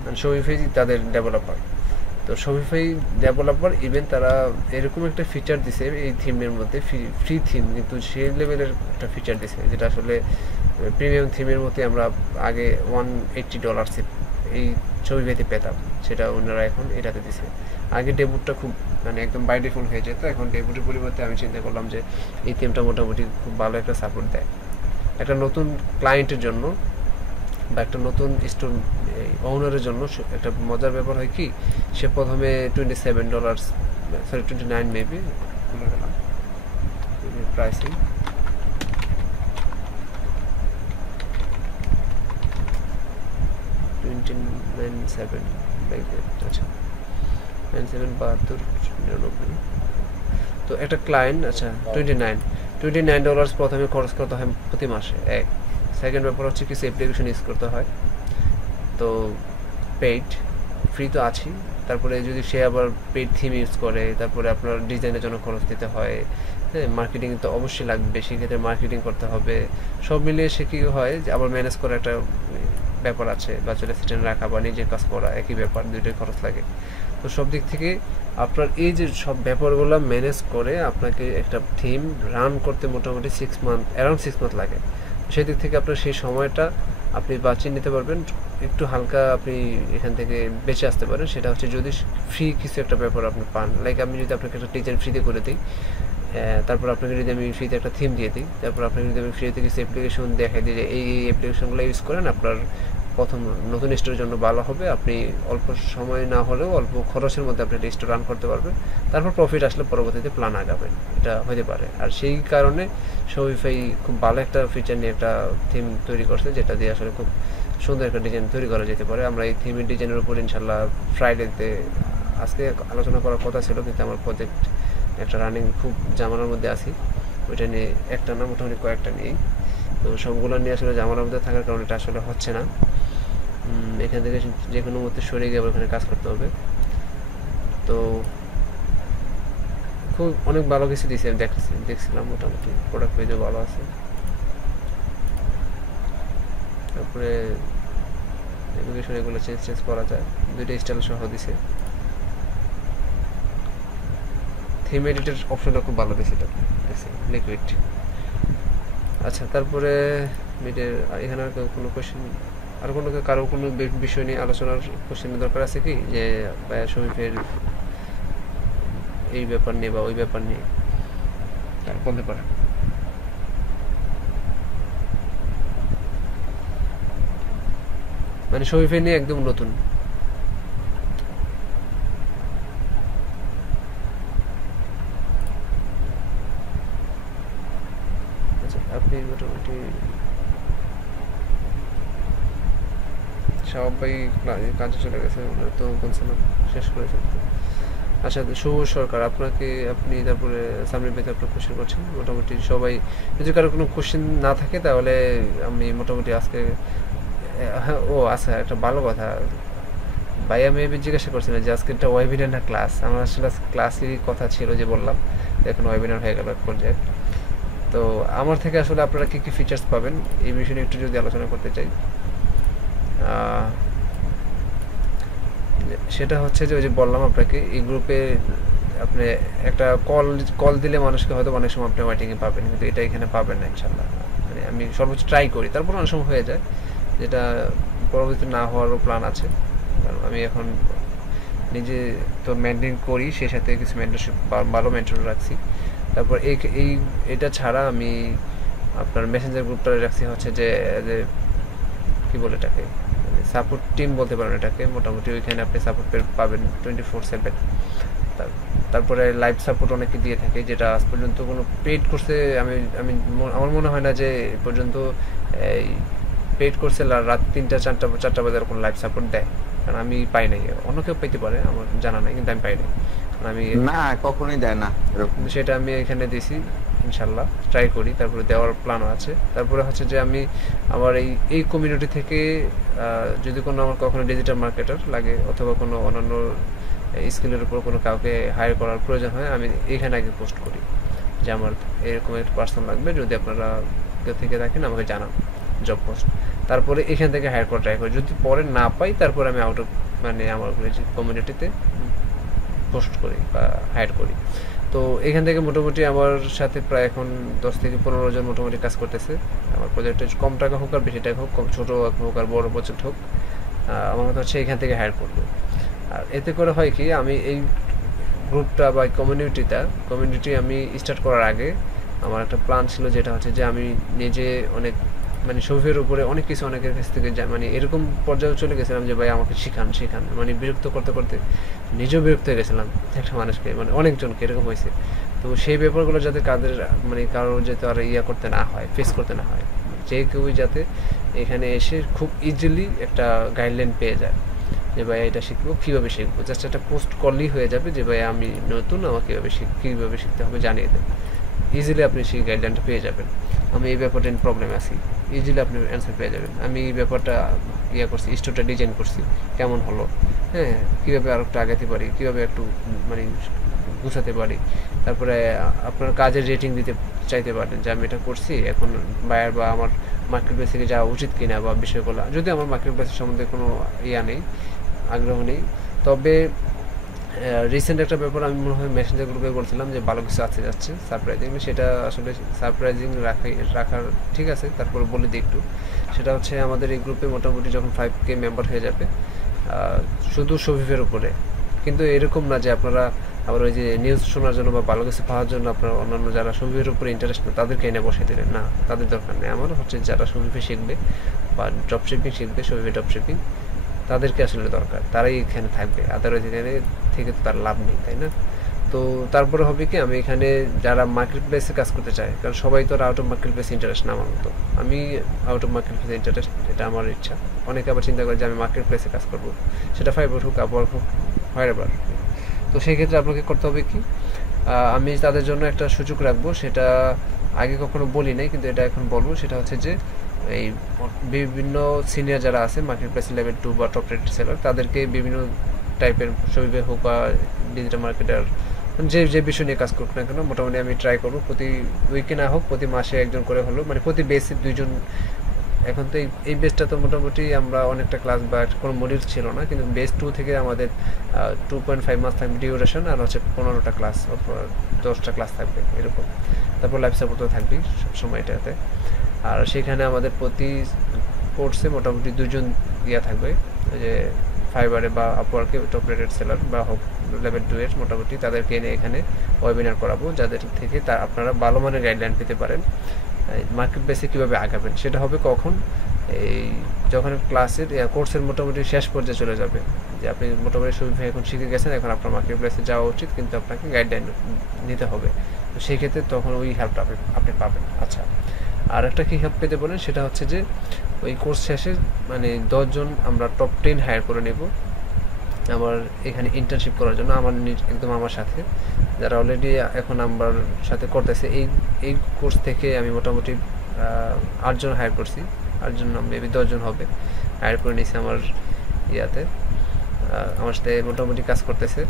মানে শফিফাই তাদের ডেভেলপার। তো শফিফাই ডেভেলপার ইভেন তারা এরকম একটা ফিচার দিছে এই থিমের মধ্যে, ফ্রি থিম, কিন্তু সেই লেভেলের একটা ফিচার দিছে যেটা আসলে প্রিমিয়াম থিমের মধ্যে আমরা আগে $180 এই শফিফাইতে পেতাম, সেটা ওনারা এখন এটাতে দিছে। আগে ডেবুটটা খুব মানে একদম বাই ডিফল্ট হয়ে যেত, এখন ডেবুটের পরিবর্তে আমি চিন্তা করলাম যে এই থিমটা মোটামুটি খুব ভালো একটা সাপোর্ট দেয় একটা নতুন ক্লায়েন্টের জন্য বা একটা নতুন স্টোর ওনারের জন্য। একটা মজার ব্যাপার হয় কি, সে প্রথমে $29 মেবি ভুলে গেলাম প্রাইসিং, আচ্ছা 97.72 তো একটা ক্লায়েন্ট, আচ্ছা $29 প্রথমে খরচ করতে হয় প্রতি মাসে। এক সেকেন্ড ব্যাপার হচ্ছে কিছু অ্যাপ্লিকেশন ইউজ করতে হয়, তো পেইড, ফ্রি তো আছেই, তারপরে যদি সে আবার পেইড থিম ইউজ করে, তারপরে আপনার ডিজাইনের জন্য খরচ দিতে হয়, হ্যাঁ, মার্কেটিং তো অবশ্যই লাগবে, সেক্ষেত্রে মার্কেটিং করতে হবে। সব মিলিয়ে সে কী হয় যে আবার ম্যানেজ করা একটা ব্যাপার আছে, বাচ্চার অ্যাসিস্ট্যান্ট রাখা বা নিজের কাজ করা একই ব্যাপার, দুইটাই খরচ লাগে। তো সব দিক থেকে আপনার এই যে সব ব্যাপারগুলো ম্যানেজ করে আপনাকে একটা থিম রান করতে মোটামুটি অ্যারাউন্ড 6 মান্থ লাগে। সেই দিক থেকে আপনার সেই সময়টা আপনি বাঁচিয়ে নিতে পারবেন, একটু হালকা আপনি এখান থেকে বেঁচে আসতে পারেন। সেটা হচ্ছে যদি ফ্রি কিছু একটা ব্যাপার আপনি পান, লাইক আমি যদি আপনাকে একটা ডিজাইন ফ্রিতে করে দিই, তারপর আপনাকে যদি আমি ফ্রিতে একটা থিম দিয়ে দিই, তারপর আপনাকে যদি আমি ফ্রিতে কিছু অ্যাপ্লিকেশন দেখাই দিই যে এই অ্যাপ্লিকেশনগুলো ইউজ করেন, আপনার প্রথম নতুন স্টোরের জন্য ভালো হবে, আপনি অল্প সময় না হলেও অল্প খরচের মধ্যে আপনি একটা স্টোর রান করতে পারবেন, তারপর প্রফিট আসলে পরবর্তীতে প্ল্যান আগাবেন, এটা হতে পারে। আর সেই কারণে শফিফাই খুব ভালো একটা ফিচার নিয়ে একটা থিম তৈরি করছে, যেটা দিয়ে আসলে খুব সুন্দর একটা ডিজাইন তৈরি করা যেতে পারে। আমরা এই থিমের ডিজাইনের উপর ইনশাল্লাহ ফ্রাইডেতে আজকে আলোচনা করার কথা ছিল, কিন্তু আমার প্রজেক্ট একটা রানিং খুব জামানার মধ্যে আছি, ওইটা নিয়ে একটা না মোটামুটি কয়েকটা নিয়েই, তো সবগুলো নিয়ে আসলে জামানার মধ্যে থাকার কারণে এটা আসলে হচ্ছে না। এখান থেকে যে কোনো মধ্যে সরে গিয়ে ওখানে কাজ করতে হবে। তো খুব অনেক ভালো কিছু দিয়েছি, আমি দেখছিলাম মোটামুটি প্রোডাক্ট পেজও ভালো আছে। তারপরে অ্যাপ্লিকেশন এগুলো চেঞ্জ করা যায়, দুইটা স্টাইল সহ দিছে। থিম এডিটের অপশনটা খুব ভালো দিয়েছে, এটা লিকুইড। আচ্ছা, তারপরে মিডের এখানে আর কোনো কোয়েশ্চেন, আর কারো কোনো বিষয় নিয়ে আলোচনার কোয়েশ্চেনের দরকার আছে কি, যে শফিফের এই ব্যাপার নিয়ে বা ওই ব্যাপার নিয়ে বলতে পারেন। মানে শফিফের নিয়ে একদম নতুন। আচ্ছা, আপনি মোটামুটি সবাই কাজে চলে গেছে, তো বলছিলাম শেষ করে ফেলতে। আচ্ছা, শুভ সরকার, আপনি তারপরে সামনে পেতে আপনার কোশ্চেন করছেন। মোটামুটি সবাই, যদি কারো কোনো কোশ্চেন না থাকে তাহলে আমি মোটামুটি আজকে, হ্যাঁ, ও আচ্ছা, একটা ভালো কথা, ভাইয়া মেবি জিজ্ঞাসা করছিলেন যে আজকে একটা ওয়েবিনার না ক্লাস। আমার আসলে ক্লাসেরই কথা ছিল, যে বললাম এখন ওয়েবিনার হয়ে গেল এক পর্যায়ে। তো আমার থেকে আসলে আপনারা কী কী ফিচার্স পাবেন এই বিষয়ে একটু যদি আলোচনা করতে চাই, সেটা হচ্ছে যে ওই যে বললাম আপনাকে, এই গ্রুপে আপনি একটা কল দিলে মানুষকে হয়তো অনেক সময় আপনি ওয়েটিংয়ে পাবেন, কিন্তু এটা এখানে পাবেন না ইনশাল্লাহ। মানে আমি সর্বোচ্চ ট্রাই করি, তারপর অনেক সময় হয়ে যায়, যেটা পরবর্তীতে না হওয়ারও প্ল্যান আছে। কারণ আমি এখন নিজে তো মেনটেন করি, সেই সাথে কিছু মেন্টরশিপ, ভালো মেন্টর রাখছি। তারপর এটা ছাড়া আমি আপনার মেসেঞ্জার গ্রুপটা রাখছি হচ্ছে যে কী বলে এটাকে, সাপোর্ট টিম বলতে পারেন এটাকে। মোটামুটি ওইখানে আপনি সাপোর্ট পাবেন 24/7। তারপরে লাইভ সাপোর্ট অনেকে দিয়ে থাকে, যেটা আজ পর্যন্ত কোনো পেইড কোর্সে আমার মনে হয় না যে এ পর্যন্ত এই পেইড কোর্সে রাত 3টা 4টা বাজার কোনো লাইভ সাপোর্ট দেয়। কারণ আমি পাই নাই, অন্য কেউ পেতে পারে, আমার জানা নাই, কিন্তু আমি পাই নাই। আমি না কখনোই দেয় না এরকম। কিন্তু সেটা আমি এখানে দিছি, ইনশাল্লাহ ট্রাই করি, তারপরে দেওয়ার প্ল্যানও আছে। তারপরে হচ্ছে যে আমি আমার এই কমিউনিটি থেকে যদি কোনো আমার কখনো ডিজিটাল মার্কেটার লাগে অথবা কোনো অন্যান্য স্কিলের উপর কোনো কাউকে হায়ার করার প্রয়োজন হয়, আমি এখানে আগে পোস্ট করি যে আমার এরকম একটা পার্সন লাগবে, যদি আপনারা কেউ থেকে থাকেন আমাকে জানান, জব পোস্ট। তারপরে এখান থেকে হায়ার করা ট্রাই করি, যদি পরে না পাই তারপরে আমি আউট অফ মানে আমার কমিউনিটিতে পোস্ট করি বা হায়ার করি। তো এখান থেকে মোটামুটি আমার সাথে প্রায় এখন 10 থেকে 15 জন মোটামুটি কাজ করতেছে। আমার প্রজেক্টে কম টাকা হোক আর বেশি টাকা হোক, কম ছোটো হোক আর বড় প্রজেক্ট হোক, আমার কথা হচ্ছে এখান থেকে হায়ার করবো। আর এতে করে হয় কি, আমি এই গ্রুপটা বা কমিউনিটি আমি স্টার্ট করার আগে আমার একটা প্ল্যান ছিল, যেটা হচ্ছে যে আমি নিজে অনেক মানে শরীফের উপরে অনেক কিছু অনেকের কাছ থেকে মানে এরকম পর্যায়ে চলে গেছিলাম যে ভাই আমাকে শেখান, মানে বিরক্ত করতে করতে নিজেও বিরক্ত হয়ে গেছিলাম একটা মানুষকে, মানে অনেকজনকে এরকম হয়েছে। তো সেই ব্যাপারগুলো যাতে মানে কারোর যাতে আর করতে না হয়, ফেস করতে না হয়, যে কেউই যাতে এখানে এসে খুব ইজিলি একটা গাইডলাইন পেয়ে যায় যে ভাই এটা শিখবো, কীভাবে শিখবো, জাস্ট একটা পোস্ট করলেই হয়ে যাবে যে ভাই আমি নতুন, আমাকে কীভাবে শিখতে হবে জানিয়ে দেন, ইজিলি আপনি সেই গাইডলাইনটা পেয়ে যাবেন। আমি এই ব্যাপারটা প্রবলেমে আছি, ইজিলি আপনি অ্যান্সার পেয়ে যাবেন। আমি এই ব্যাপারটা করছি, স্টোরটা ডিজাইন করছি, কেমন হলো, হ্যাঁ, কীভাবে আর একটু আগাতে পারি, কীভাবে একটু মানে গুছাতে পারি। তারপরে আপনার কাজের রেটিং দিতে চাইতে পারেন যে আমি এটা করছি, এখন বায়ার বা আমার মার্কেট প্লেস থেকে যাওয়া উচিত কিনা বা বিষয়গুলো। যদি আমার মার্কেট প্লেসের সম্বন্ধে কোনো নেই, আগ্রহ নেই, তবে রিসেন্ট একটা ব্যাপার আমি মনে হয় মেসেঞ্জার গ্রুপে বলছিলাম যে ভালো কিছু যাচ্ছে সারপ্রাইজিং, সেটা আসলে সারপ্রাইজিং রাখার ঠিক আছে, তারপরে বলে দিই একটু। সেটা হচ্ছে আমাদের এই গ্রুপে মোটামুটি যখন 5K মেম্বার হয়ে যাবে, শুধু শফিফের উপরে, কিন্তু এরকম না যে আপনারা আবার ওই যে নিউজ শোনার জন্য বা ভালো কিছু পাওয়ার জন্য আপনারা অন্যান্য যারা শফিফের উপরে ইন্টারেস্ট নেই তাদেরকে এনে বসে দিলেন, না, তাদের দরকার নেই। আমার হচ্ছে যারা শফিফে শিখবে বা ড্রপশিপিং শিখবে, শফিফে ড্রপশিপিং, তাদেরকে আসলে দরকার, তারাই এখানে থাকবে, আদারওয়াইজ এখানে থেকে তো তার লাভ নেই, তাই না? তো তারপরে হবে কি, আমি এখানে যারা মার্কেট প্লেসে কাজ করতে চায়, কারণ সবাই তো out of market place interest না আমার মতো, আমি আউট অফ মার্কেট প্লেসে ইন্টারেস্ট, এটা আমার ইচ্ছা। অনেকে আবার চিন্তা করে যে আমি মার্কেট প্লেসে কাজ করবো, সেটা ফাইবার হোক, আপওয়ার্ক হোক, হোয়ারএভার। তো সেই ক্ষেত্রে আপনাকে করতে হবে কি, আমি তাদের জন্য একটা সুযোগ রাখবো, সেটা আগে কখনো বলি নাই কিন্তু এটা এখন বলবো। সেটা হচ্ছে যে এই বিভিন্ন সিনিয়র যারা আছে মার্কেট প্লেস লেভেল 2 বা টপ রেটেড সেলার, তাদেরকে বিভিন্ন টাইপের শরীরে হোক বা ডিজিটাল মার্কেটার যে বিষয় নিয়ে কাজ করুক না কেন, মোটামুটি আমি ট্রাই করবো প্রতি উইকে না হোক প্রতি মাসে একজন করে হলো, মানে প্রতি বেসে 2 জন। এখন তো এই বেসটা তো মোটামুটি আমরা অনেকটা ক্লাস বা কোনো মডিউল ছিল না, কিন্তু বেস 2 থেকে আমাদের 2.5 মাস থাকবে ডিউরেশন, আর হচ্ছে 15টা ক্লাস অথবা 10টা ক্লাস থাকবে এরকম। তারপর লাইফ সাপোর্টও থাকবে সবসময় এটাতে। আর সেখানে আমাদের প্রতি কোর্সে মোটামুটি 2 জন থাকবে, যে ফাইবারে বা আপওয়ার্কে টপ রেটেড সেলার বা হোক লেভেল 2 এর, মোটামুটি তাদেরকে এনে এখানে ওয়েবিনার করাবো, যাদের থেকে আপনারা ভালো মানের গাইডলাইন পেতে পারেন মার্কেট প্লেসে কীভাবে আগাবেন। সেটা হবে কখন, এই যখন ক্লাসের কোর্সের মোটামুটি শেষ পর্যায়ে চলে যাবে, যে আপনি মোটামুটি সুবিধা এখন শিখে গেছেন, এখন আপনার মার্কেট প্লেসে যাওয়া উচিত, কিন্তু আপনাকে গাইডলাইন নিতে হবে। তো সেই ক্ষেত্রে তখন ওই হেল্পটা আপনি পাবেন। আচ্ছা, আর একটা কী হেল্প পেতে পারেন, সেটা হচ্ছে যে ওই কোর্স শেষে মানে 10 জন আমরা টপ 10 হায়ার করে নেব আমার এখানে ইন্টার্নশিপ করার জন্য, একদম আমার সাথে যারা অলরেডি এখন আমার সাথে করতেছে। এই কোর্স থেকে আমি মোটামুটি 8 জন হায়ার করছি, 8 জন মেবি 10 জন হবে হায়ার করে নিয়েছি আমার আমার সাথে মোটামুটি কাজ করতেছে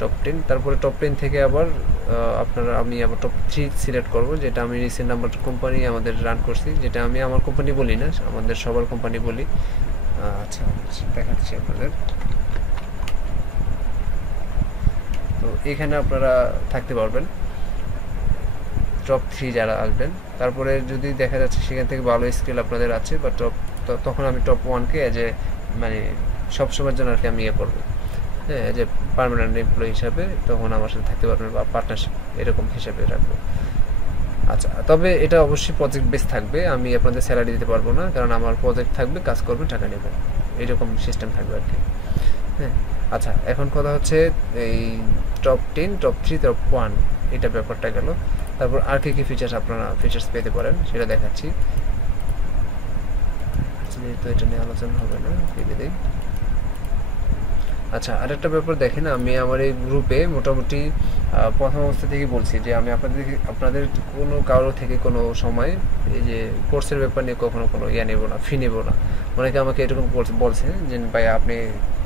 টপ 10। তারপরে টপ 10 থেকে আবার আমি আবার টপ 3 সিলেক্ট করব, যেটা আমি রিসেন্ট নাম্বার কোম্পানি আমাদের রান করছি, যেটা আমি আমার কোম্পানি বলি না, আমাদের সবার কোম্পানি বলি। আচ্ছা দেখাচ্ছি আপনাদের। তো এখানে আপনারা থাকতে পারবেন টপ 3 যারা আসবেন। তারপরে যদি দেখা যাচ্ছে সেখান থেকে ভালো স্কিল আপনাদের আছে বা তখন আমি টপ 1-কে এজ এ মানে সবসময়ের জন্য আর কি আমি করবো, হ্যাঁ, এজ এ পার্মানেন্ট এমপ্লয়ি হিসাবে তখন আমার সাথে থাকতে পারবেন বা পার্টনারশিপ এরকম হিসাবে রাখবো। আচ্ছা, তবে এটা অবশ্যই প্রজেক্ট বেস থাকবে, আমি আপনাদের স্যালারি দিতে পারবো না, কারণ আমার প্রজেক্ট থাকবে, কাজ করবে, টাকা নেবেন, এরকম সিস্টেম থাকবে আর কি। হ্যাঁ, আচ্ছা, এখন কথা হচ্ছে এই টপ 10, টপ 3, টপ 1 এটা ব্যাপারটা গেল। তারপর আর কি ফিচার্স পেতে পারেন সেটা দেখাচ্ছি। তো এটা নিয়ে আলোচনা হবে না, ভেবে দিই। আচ্ছা, আরেকটা ব্যাপার দেখেন, আমি আমার এই গ্রুপে মোটামুটি প্রথম অবস্থা থেকেই বলছি যে আমি আপনাদের কোনো কারো থেকে কোনো সময় এই যে কোর্সের ব্যাপার নিয়ে কখনো কোনো নেবো না, ফি নেবো না। অনেকে আমাকে এরকম বলছে যে ভাই আপনি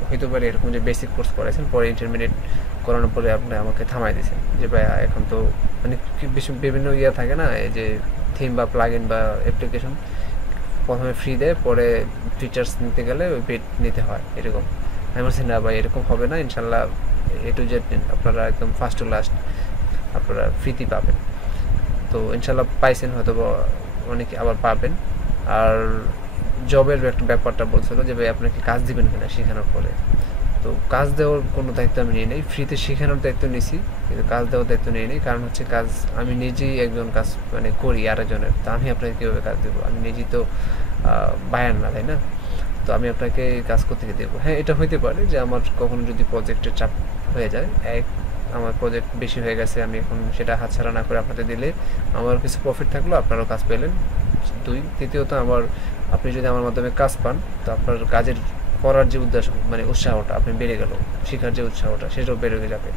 হইতে পারে এরকম যে বেসিক কোর্স করাইছেন, পরে ইন্টারমিডিয়েট করানোর পরে আপনি আমাকে থামাই দিয়েছেন যে ভাই এখন তো মানে বিভিন্ন থাকে না, এই যে থিম বা প্লাগইন বা অ্যাপ্লিকেশন প্রথমে ফ্রি দেয়, পরে ফিচার্স নিতে গেলে ওই পেড নিতে হয় এরকম। আমি বলছি না ভাই এরকম হবে না, ইনশাল্লাহ এ টু জেড আপনারা একদম ফার্স্ট টু লাস্ট আপনারা ফ্রিতেই পাবেন। তো ইনশাল্লাহ পাইছেন, হয়তো অনেকে আবার পাবেন। আর জবের একটা ব্যাপারটা বলছিল যে ভাই আপনাকে কাজ দিবেন কিনা শেখানোর পরে। তো কাজ দেওয়ার কোনো দায়িত্ব আমি নিয়ে নেই, ফ্রিতে শেখানোর দায়িত্ব নিয়েছি, কিন্তু কাজ দেওয়ার দায়িত্ব নিয়ে নেই। কারণ হচ্ছে কাজ আমি নিজেই একজন কাজ মানে করি আরেকজনের, তো আমি আপনাকে কীভাবে কাজ দেবো? আমি নিজেই তো বায়ান না, তাই না? তো আমি আপনাকে কাজ করতে দেবো। হ্যাঁ, এটা হইতে পারে যে আমার কখনো যদি প্রজেক্টের চাপ হয়ে যায়, আমার প্রজেক্ট বেশি হয়ে গেছে, আমি এখন সেটা হাতছাড়া না করে আপনাদের দিলে আমার কিছু প্রফিট থাকলো, আপনারাও কাজ পেলেন। তৃতীয়ত আপনি যদি আমার মাধ্যমে কাজ পান, তো আপনার কাজের করার যে উদ্দেশ্য মানে উৎসাহটা আপনি বেড়ে গেল, শেখার যে উৎসাহটা সেটাও বেড়ে যাবে।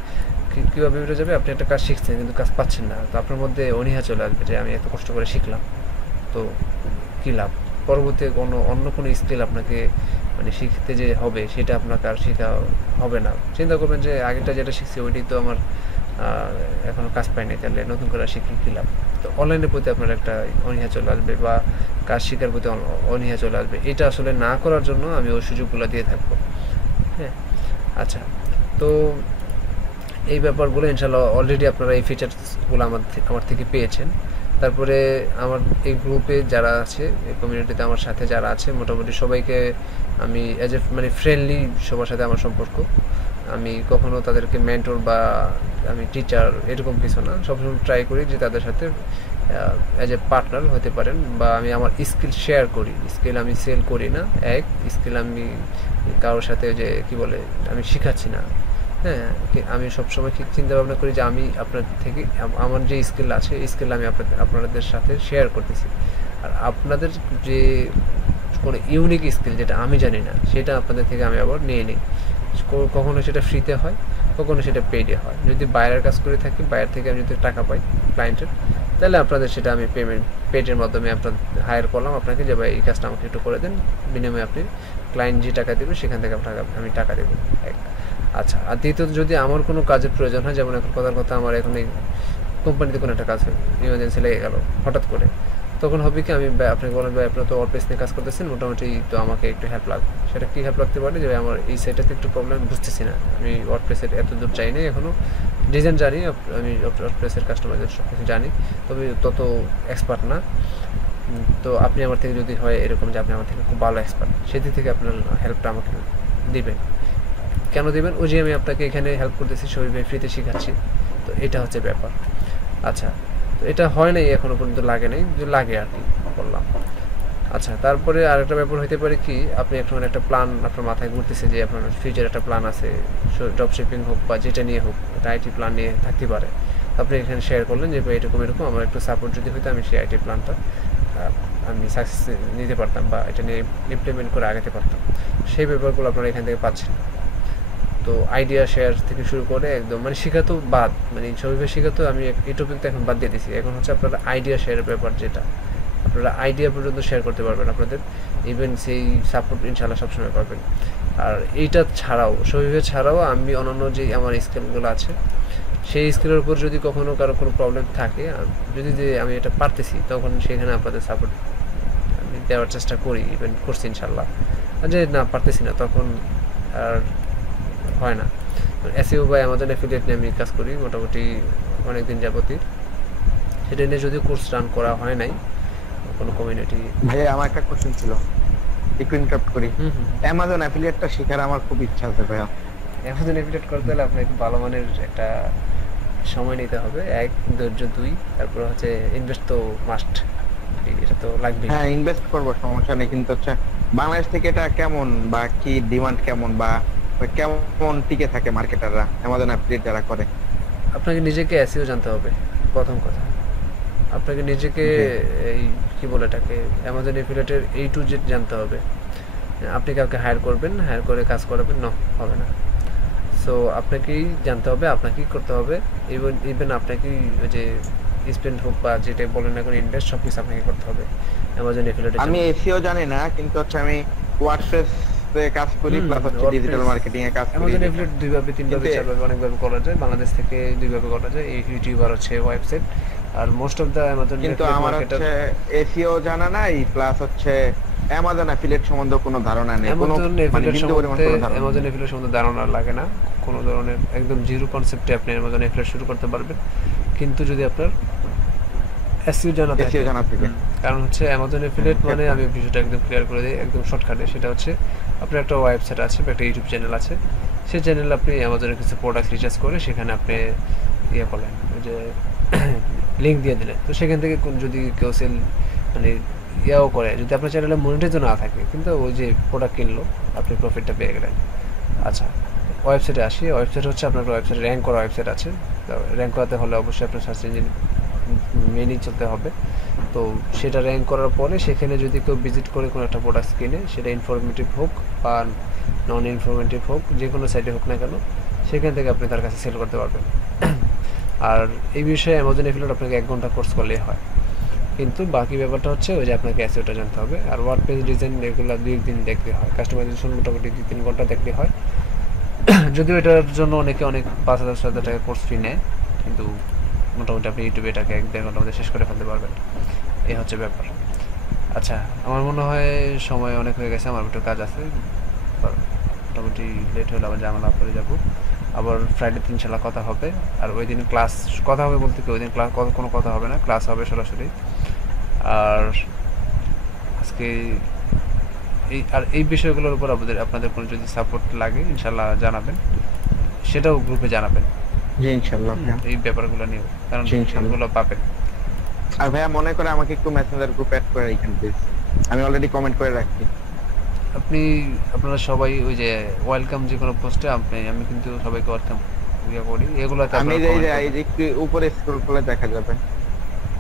কীভাবে বেড়ে যাবে? আপনি একটা কাজ শিখছেন কিন্তু কাজ পাচ্ছেন না, তো আপনার মধ্যে অনীহা চলে আসবে যে আমি এত কষ্ট করে শিখলাম, তো কী লাভ? পরবর্তী অন্য কোনো স্কিল আপনাকে মানে শিখতে যে হবে সেটা আপনাকে আর শেখা হবে না। চিন্তা করবেন যে আগেরটা যেটা শিখছি ওইটাই তো আমার এখনও কাজ পাইনি, তাহলে নতুন করে শিখে কী লাভ? তো অনলাইনের প্রতি আপনার একটা অনীহা চলে আসবে বা কাজ শেখার প্রতি অনীহা চলে আসবে। এটা আসলে না করার জন্য আমি ওই সুযোগগুলো দিয়ে থাকবো। হ্যাঁ, আচ্ছা, তো এই ব্যাপারগুলো ইনশাল্লাহ অলরেডি আপনারা এই ফিচার্সগুলো আমার থেকে পেয়েছেন। তারপরে আমার এই গ্রুপে যারা আছে, এই কমিউনিটিতে আমার সাথে যারা আছে, মোটামুটি সবাইকে আমি অ্যাজ এ মানে ফ্রেন্ডলি, সবার সাথে আমার সম্পর্ক। আমি কখনো তাদেরকে মেন্টর বা আমি টিচার এরকম কিছু না, সবসময় ট্রাই করি যে তাদের সাথে অ্যাজ এ পার্টনার হতে পারেন, বা আমি আমার স্কিল শেয়ার করি। স্কিল আমি সেল করি না, স্কিল আমি কারোর সাথে যে কি বলে আমি শেখাচ্ছি না। হ্যাঁ, আমি সবসময় চিন্তা ভাবনা করি যে আমি আপনার থেকে আমার যে স্কিল আছে এই স্কিল আমি আপনাদের সাথে শেয়ার করতেছি। আর আপনাদের যে কোনো ইউনিক স্কিল যেটা আমি জানি না সেটা আপনাদের থেকে আমি আবার নিয়ে নিই। কখনো সেটা ফ্রিতে হয়, কখনো সেটা পেইডে হয়। যদি বাইরের কাজ করে থাকি, বাইরে থেকে আমি যদি টাকা পাই ক্লায়েন্টের, তাহলে আপনাদের সেটা আমি পেডের মাধ্যমে আপনার হায়ার করলাম আপনাকে যে ভাই এই কাজটা আমাকে একটু করে দেন, বিনিময়ে আপনি ক্লায়েন্ট যে টাকা দেবে সেখান থেকে আমি টাকা দেবো। আচ্ছা, আর দ্বিতীয়ত যদি আমার কোনো কাজের প্রয়োজন হয়, যেমন এখন কথার কথা আমার এখন এই কোম্পানিতে কোনো একটা কাজ ইমার্জেন্সি লেগে গেল হঠাৎ করে, তখন হবে কি আমি আপনাকে বলেন ভাই আপনারা তো ওয়ার্ডপ্রেস নিয়ে কাজ করতেছেন, মোটামুটি তো আমাকে একটু হেল্প লাগবে। সেটা কী হেল্প লাগতে পারে যে ভাই আমার এই সাইটটাতে একটু প্রবলেম বুঝতেছি না, আমি ওয়ার্ডপ্রেসের এত দূর চাই না, এখনও ডিজাইন জানি, আমি ওয়ার্ডপ্রেসের কাস্টমাইজের সব কিছু জানি, তবে তত এক্সপার্ট না। তো আপনি আমার থেকে যদি হয় এরকম যে আপনি আমার থেকে খুব ভালো এক্সপার্ট, সেদিক থেকে আপনার হেল্পটা আমাকে দিবেন। কেন দেবেন? ওই যে আমি আপনাকে এখানে হেল্প করতেছি, সবাই ফ্রিতে শেখাচ্ছি, তো এটা হচ্ছে ব্যাপার। আচ্ছা, তো এটা হয় নাই এখনো পর্যন্ত, লাগে নাই, যে লাগে আর কি বললাম। আচ্ছা, তারপরে আরেকটা ব্যাপার হতে পারে কি, আপনি এখন একটা প্ল্যান আপনার মাথায় ঘুরতেছে যে আপনার ফিউচার একটা প্ল্যান আছে, ড্রপ শিপিং হোক বা যেটা নিয়ে হোক, একটা আইটি প্ল্যান নিয়ে থাকতে পারে। আপনি এখানে শেয়ার করলেন যে এরকম আমার একটু সাপোর্ট যদি হইতো, আমি সেই আইটি প্ল্যানটা আমি সাকসেস নিতে পারতাম বা এটা নিয়ে ইমপ্লিমেন্ট করে আগাতে পারতাম। সেই ব্যাপারগুলো আপনারা এখান থেকে পাচ্ছেন। তো আইডিয়া শেয়ার থেকে শুরু করে একদম মানে শেখা তো বাদ, মানে ছবিভাবে শেখা তো আমি এই টপিকটা এখন বাদ দিয়ে দিয়েছি। এখন হচ্ছে আপনারা আইডিয়া শেয়ারের ব্যাপার, যেটা আপনারা আইডিয়া পর্যন্ত শেয়ার করতে পারবেন আপনাদের, ইভেন সেই সাপোর্ট ইনশাল্লাহ সবসময় পাবেন। আর এইটা ছাড়াও, ছবিভাবে ছাড়াও আমি অন্যান্য যে আমার স্কিলগুলো আছে সেই স্কিলের উপর যদি কখনো কারো কোনো প্রবলেম থাকে, যদি যে আমি এটা পারতেছি, তখন সেখানে আপনাদের সাপোর্ট আমি দেওয়ার চেষ্টা করি, ইভেন করছি ইনশাল্লাহ। আর যে না পারতেছি না, তখন আর হয় না। এসইও বা অ্যামাজন অ্যাফিলিয়েট নিয়ে আমি কাজ করি মোটামুটি অনেক দিন যাবতই। সেটা নিয়ে যদিও কোর্স রান করা হয় নাই কোনো কমিউনিটি। ভাই আমার একটা কোশ্চেন ছিল, একটু ইন্টারাপ্ট করি। অ্যামাজন অ্যাফিলিয়েটটা শেখার আমার খুব ইচ্ছা আছে ভাইয়া। অ্যামাজন অ্যাফিলিয়েট করতে হলে আপনাকে ভালো মানের একটা সময় নিতে হবে, এক ধৈর্য, দুই তারপর হচ্ছে ইনভেস্ট তো মাস্ট, এটা তো লাগবে। হ্যাঁ, ইনভেস্ট করবো, সমস্যা নেই, কিন্তু হচ্ছে বাংলাদেশ থেকে এটা কেমন বা কি ডিমান্ড কেমন বা কেমন টিকে থাকে মার্কেটাররা অ্যামাজন অ্যাফিলিয়েট যারা করে? আপনাকে নিজেকে এসইও জানতে হবে প্রথম কথা। আপনাকে নিজেকে এই কি বলে এটাকে অ্যামাজন অ্যাফিলিয়েটের A to Z জানতে হবে। আপনি কাউকে হায়ার করবেন, হায়ার করে কাজ করাবেন, না হবে না। সো আপনাকেই জানতে হবে, আপনাকেই করতে হবে, ইভেন আপনাকেই ওই যে স্পেন্ড হোক বা যেটা বলেন না কোনো ইনভেস্ট, সব কিছু আপনাকে করতে হবে অ্যামাজন এফিলিয়েটের আমি জন্য। এসিও জানি না, কিন্তু হচ্ছে আমি ওয়ার্ডপ্রেস এ কাজ করি, প্লাস হচ্ছে ডিজিটাল মার্কেটিং এ কাজ করি। অ্যামাজন এফিলিয়েট দুইভাবে, তিনভাবে, কিন্তু- চারভাবে, অনেকভাবে করা যায়। বাংলাদেশ থেকে দুইভাবে করা যায়, এই ইউটিউবার হচ্ছে ওয়েবসাইট, আর মোস্ট অফ দ্য অ্যামাজন কিন্তু এফিলিয়েট আমার মার্কেটার। হচ্ছে এসিও জানা নাই, প্লাস হচ্ছে অ্যামাজন অ্যাফিলিয়েট সম্বন্ধে কোনো ধারণা নেই, কোনো অ্যামাজন মানে এফিলিয়েট বিন্দু পরিমাণ সম্বন্ধে কোনো ধারণা অ্যামাজন নেই। এফিলিয়েট সম্বন্ধে ধারণা লাগে না, কোনো ধরনের একদম জিরো কনসেপ্টে আপনি অ্যামাজন এফিলিয়েট শুরু করতে পারবেন, কিন্তু যদি আপনার এসইও জানা থাকে। এসিও জানা থেকে। কারণ হচ্ছে অ্যামাজন এফিলিয়েট মানে, আমি বিষয়টা একদম ক্লিয়ার করে দিই একদম শর্টকাটে, সেটা হচ্ছে আপনার একটা ওয়েবসাইট আছে বা একটা ইউটিউব চ্যানেল আছে, সেই চ্যানেলে আপনি অ্যামাজনের কিছু প্রোডাক্ট রিচার্জ করে সেখানে আপনি ইয়ে করলেন, ওই যে লিঙ্ক দিয়ে দিলেন, তো সেখান থেকে যদি কেউ সেল মানে ইয়াও করে, যদি আপনার চ্যানেলে মনিটাইজও না থাকে, কিন্তু ওই যে প্রোডাক্ট কিনলো, আপনি প্রফিটটা পেয়ে গেলেন। আচ্ছা, ওয়েবসাইটে আসি। ওয়েবসাইট হচ্ছে আপনার ওয়েবসাইট র্যাঙ্ক করা ওয়েবসাইট আছে, র্যাঙ্ক করাতে হলে অবশ্যই আপনার সার্চ ইঞ্জিন মেনেই চলতে হবে। তো সেটা র্যাঙ্ক করার পরে সেখানে যদি কেউ ভিজিট করে কোনো একটা প্রোডাক্ট কিনে, সেটা ইনফরমেটিভ হোক বা নন ইনফরমেটিভ হোক, যে কোনো সাইটে হোক না কেন, সেখান থেকে আপনি তার কাছে সেল করতে পারবেন। আর এই বিষয়ে অ্যামাজন এফিলিয়েট আপনাকে 1 ঘন্টা কোর্স করলেই হয়, কিন্তু বাকি ব্যাপারটা হচ্ছে ওই যে আপনাকে এসইওটা জানতে হবে। আর ওয়ার্ডপ্রেস ডিজাইন এগুলো 2 দিন দেখতে হয়, কাস্টমাইজেশন মোটামুটি 2-3 ঘন্টা দেখতে হয়। যদিও এটার জন্য অনেকে অনেক 5,000-7,000 টাকা কোর্স ফি নেয়, কিন্তু মোটামুটি আপনি ইউটিউবে এটাকে 1-1.5 ঘন্টার মধ্যে শেষ করে ফেলতে পারবেন, এই হচ্ছে ব্যাপার। আচ্ছা, আমার মনে হয় সময় অনেক হয়ে গেছে, আমার একটু কাজ আছে, মোটামুটি লেট হলে আবার ঝামেলা করে যাবো। আবার ফ্রাইডেতে ইনশাল্লাহ কথা হবে, আর ওই দিন ক্লাস কথা হবে বলতে কি ওই দিন ক্লাস কোনো কথা হবে না, ক্লাস হবে সরাসরি। আর আজকে এই বিষয়গুলোর উপর আপনাদের কোনো যদি সাপোর্ট লাগে ইনশাল্লাহ জানাবেন, সেটাও গ্রুপে জানাবেন জি ইনশাআল্লাহ। এই ব্যাপারগুলো নিয়ে, কারণ জি, ইনশাল্লাহ। এগুলো পাবেন। আর ভাইয়া মনে করে আমাকে একটু মেসেঞ্জার গ্রুপ অ্যাড করে রাখেন প্লিজ, আমি অলরেডি কমেন্ট করে রাখছি। আপনারা সবাই ওই যে ওয়েলকাম যে কোনো পোস্টে আমি কিন্তু সবাইকে ওয়েলকাম করি, এগুলোতে আমি আপনারা এই যে comment এই যে একটু উপরে স্ক্রল করলে দেখা যাবে,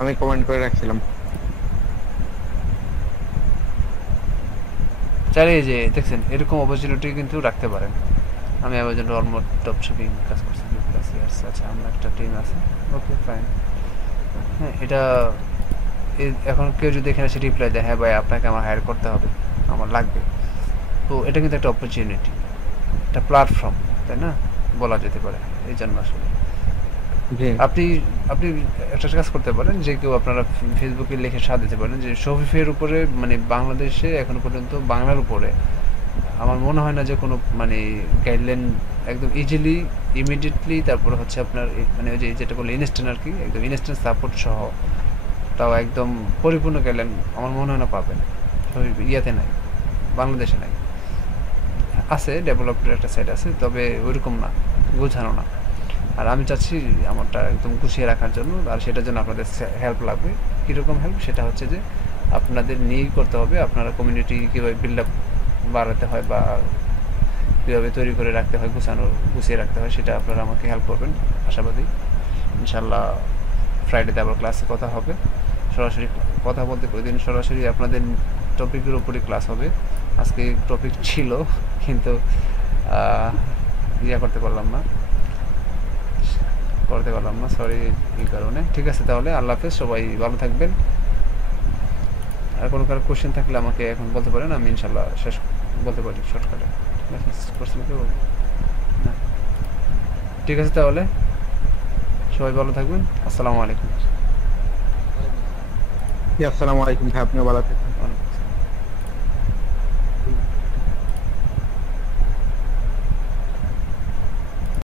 আমি কমেন্ট করে রাখছিলাম। চাইলে এই যে দেখছেন এরকম অপরচুনিটি কিন্তু রাখতে পারেন। আমি অ্যামাজন অলমোস্ট টপ শিপিং কাজ করছি 2+ ইয়ার্স। আচ্ছা, আমার একটা টিম আছে, ওকে ফাইন। হ্যাঁ, এটা এখন কেউ যদি এখানে এসে রিপ্লাই দেয়, হ্যাঁ ভাই আপনাকে আমার হায়ার করতে হবে, আমার লাগবে, তো এটা কিন্তু একটা অপরচুনিটি, একটা প্ল্যাটফর্ম, তাই না, বলা যেতে পারে। এই জন্য আসলে জি আপনি একটা কাজ করতে পারেন, যে কেউ আপনারা ফেসবুকে লিখে সাথ দিতে পারেন যে শফিফের উপরে, মানে বাংলাদেশে এখনো পর্যন্ত বাংলার উপরে আমার মনে হয় না যে কোনো মানে গাইডলাইন একদম ইজিলি ইমিডিয়েটলি, তারপরে হচ্ছে আপনার মানে ওই যে যেটা বলে ইনস্ট্যান্ট আর কি, একদম ইনস্ট্যান্ট সাপোর্ট সহ, তাও একদম পরিপূর্ণ গাইডলাইন আমার মনে হয় না পাবেন ইয়াতে নাই, বাংলাদেশে নাই। আছে ডেভেলপড একটা সাইট আছে, তবে ওইরকম না, গোছানো না। আর আমি চাচ্ছি আমারটা একদম গুছিয়ে রাখার জন্য, আর সেটার জন্য আপনাদের হেল্প লাগবে। কীরকম হেল্প? সেটা হচ্ছে যে আপনাদের নিয়েই করতে হবে, আপনারা কমিউনিটি কীভাবে বিল্ড আপ বাড়াতে হয় বা কীভাবে তৈরি করে রাখতে হয়, গুছিয়ে রাখতে হয়, সেটা আপনারা আমাকে হেল্প করবেন আশাবাদী। ইনশাল্লাহ ফ্রাইডেতে আবার ক্লাসে কথা হবে, সরাসরি কথা বলতে ওই দিন সরাসরি আপনাদের টপিকের উপরে ক্লাস হবে। আজকে টপিক ছিল কিন্তু করতে পারলাম না, সরি এই কারণে। ঠিক আছে, তাহলে আল্লাহ হাফেজ, সবাই ভালো থাকবেন। আর কোনো কারো কোশ্চেন থাকলে আমাকে এখন বলতে পারেন, আমি ইনশাল্লাহ শেষ বলতে পারি শর্টকাটে। ঠিক আছে, তাহলে সবাই ভালো থাকবেন। আসসালামু আলাইকুম। আসসালামু আলাইকুম ভাই, আপনিও ভালো থাকবেন। ওয়ালাইকুম।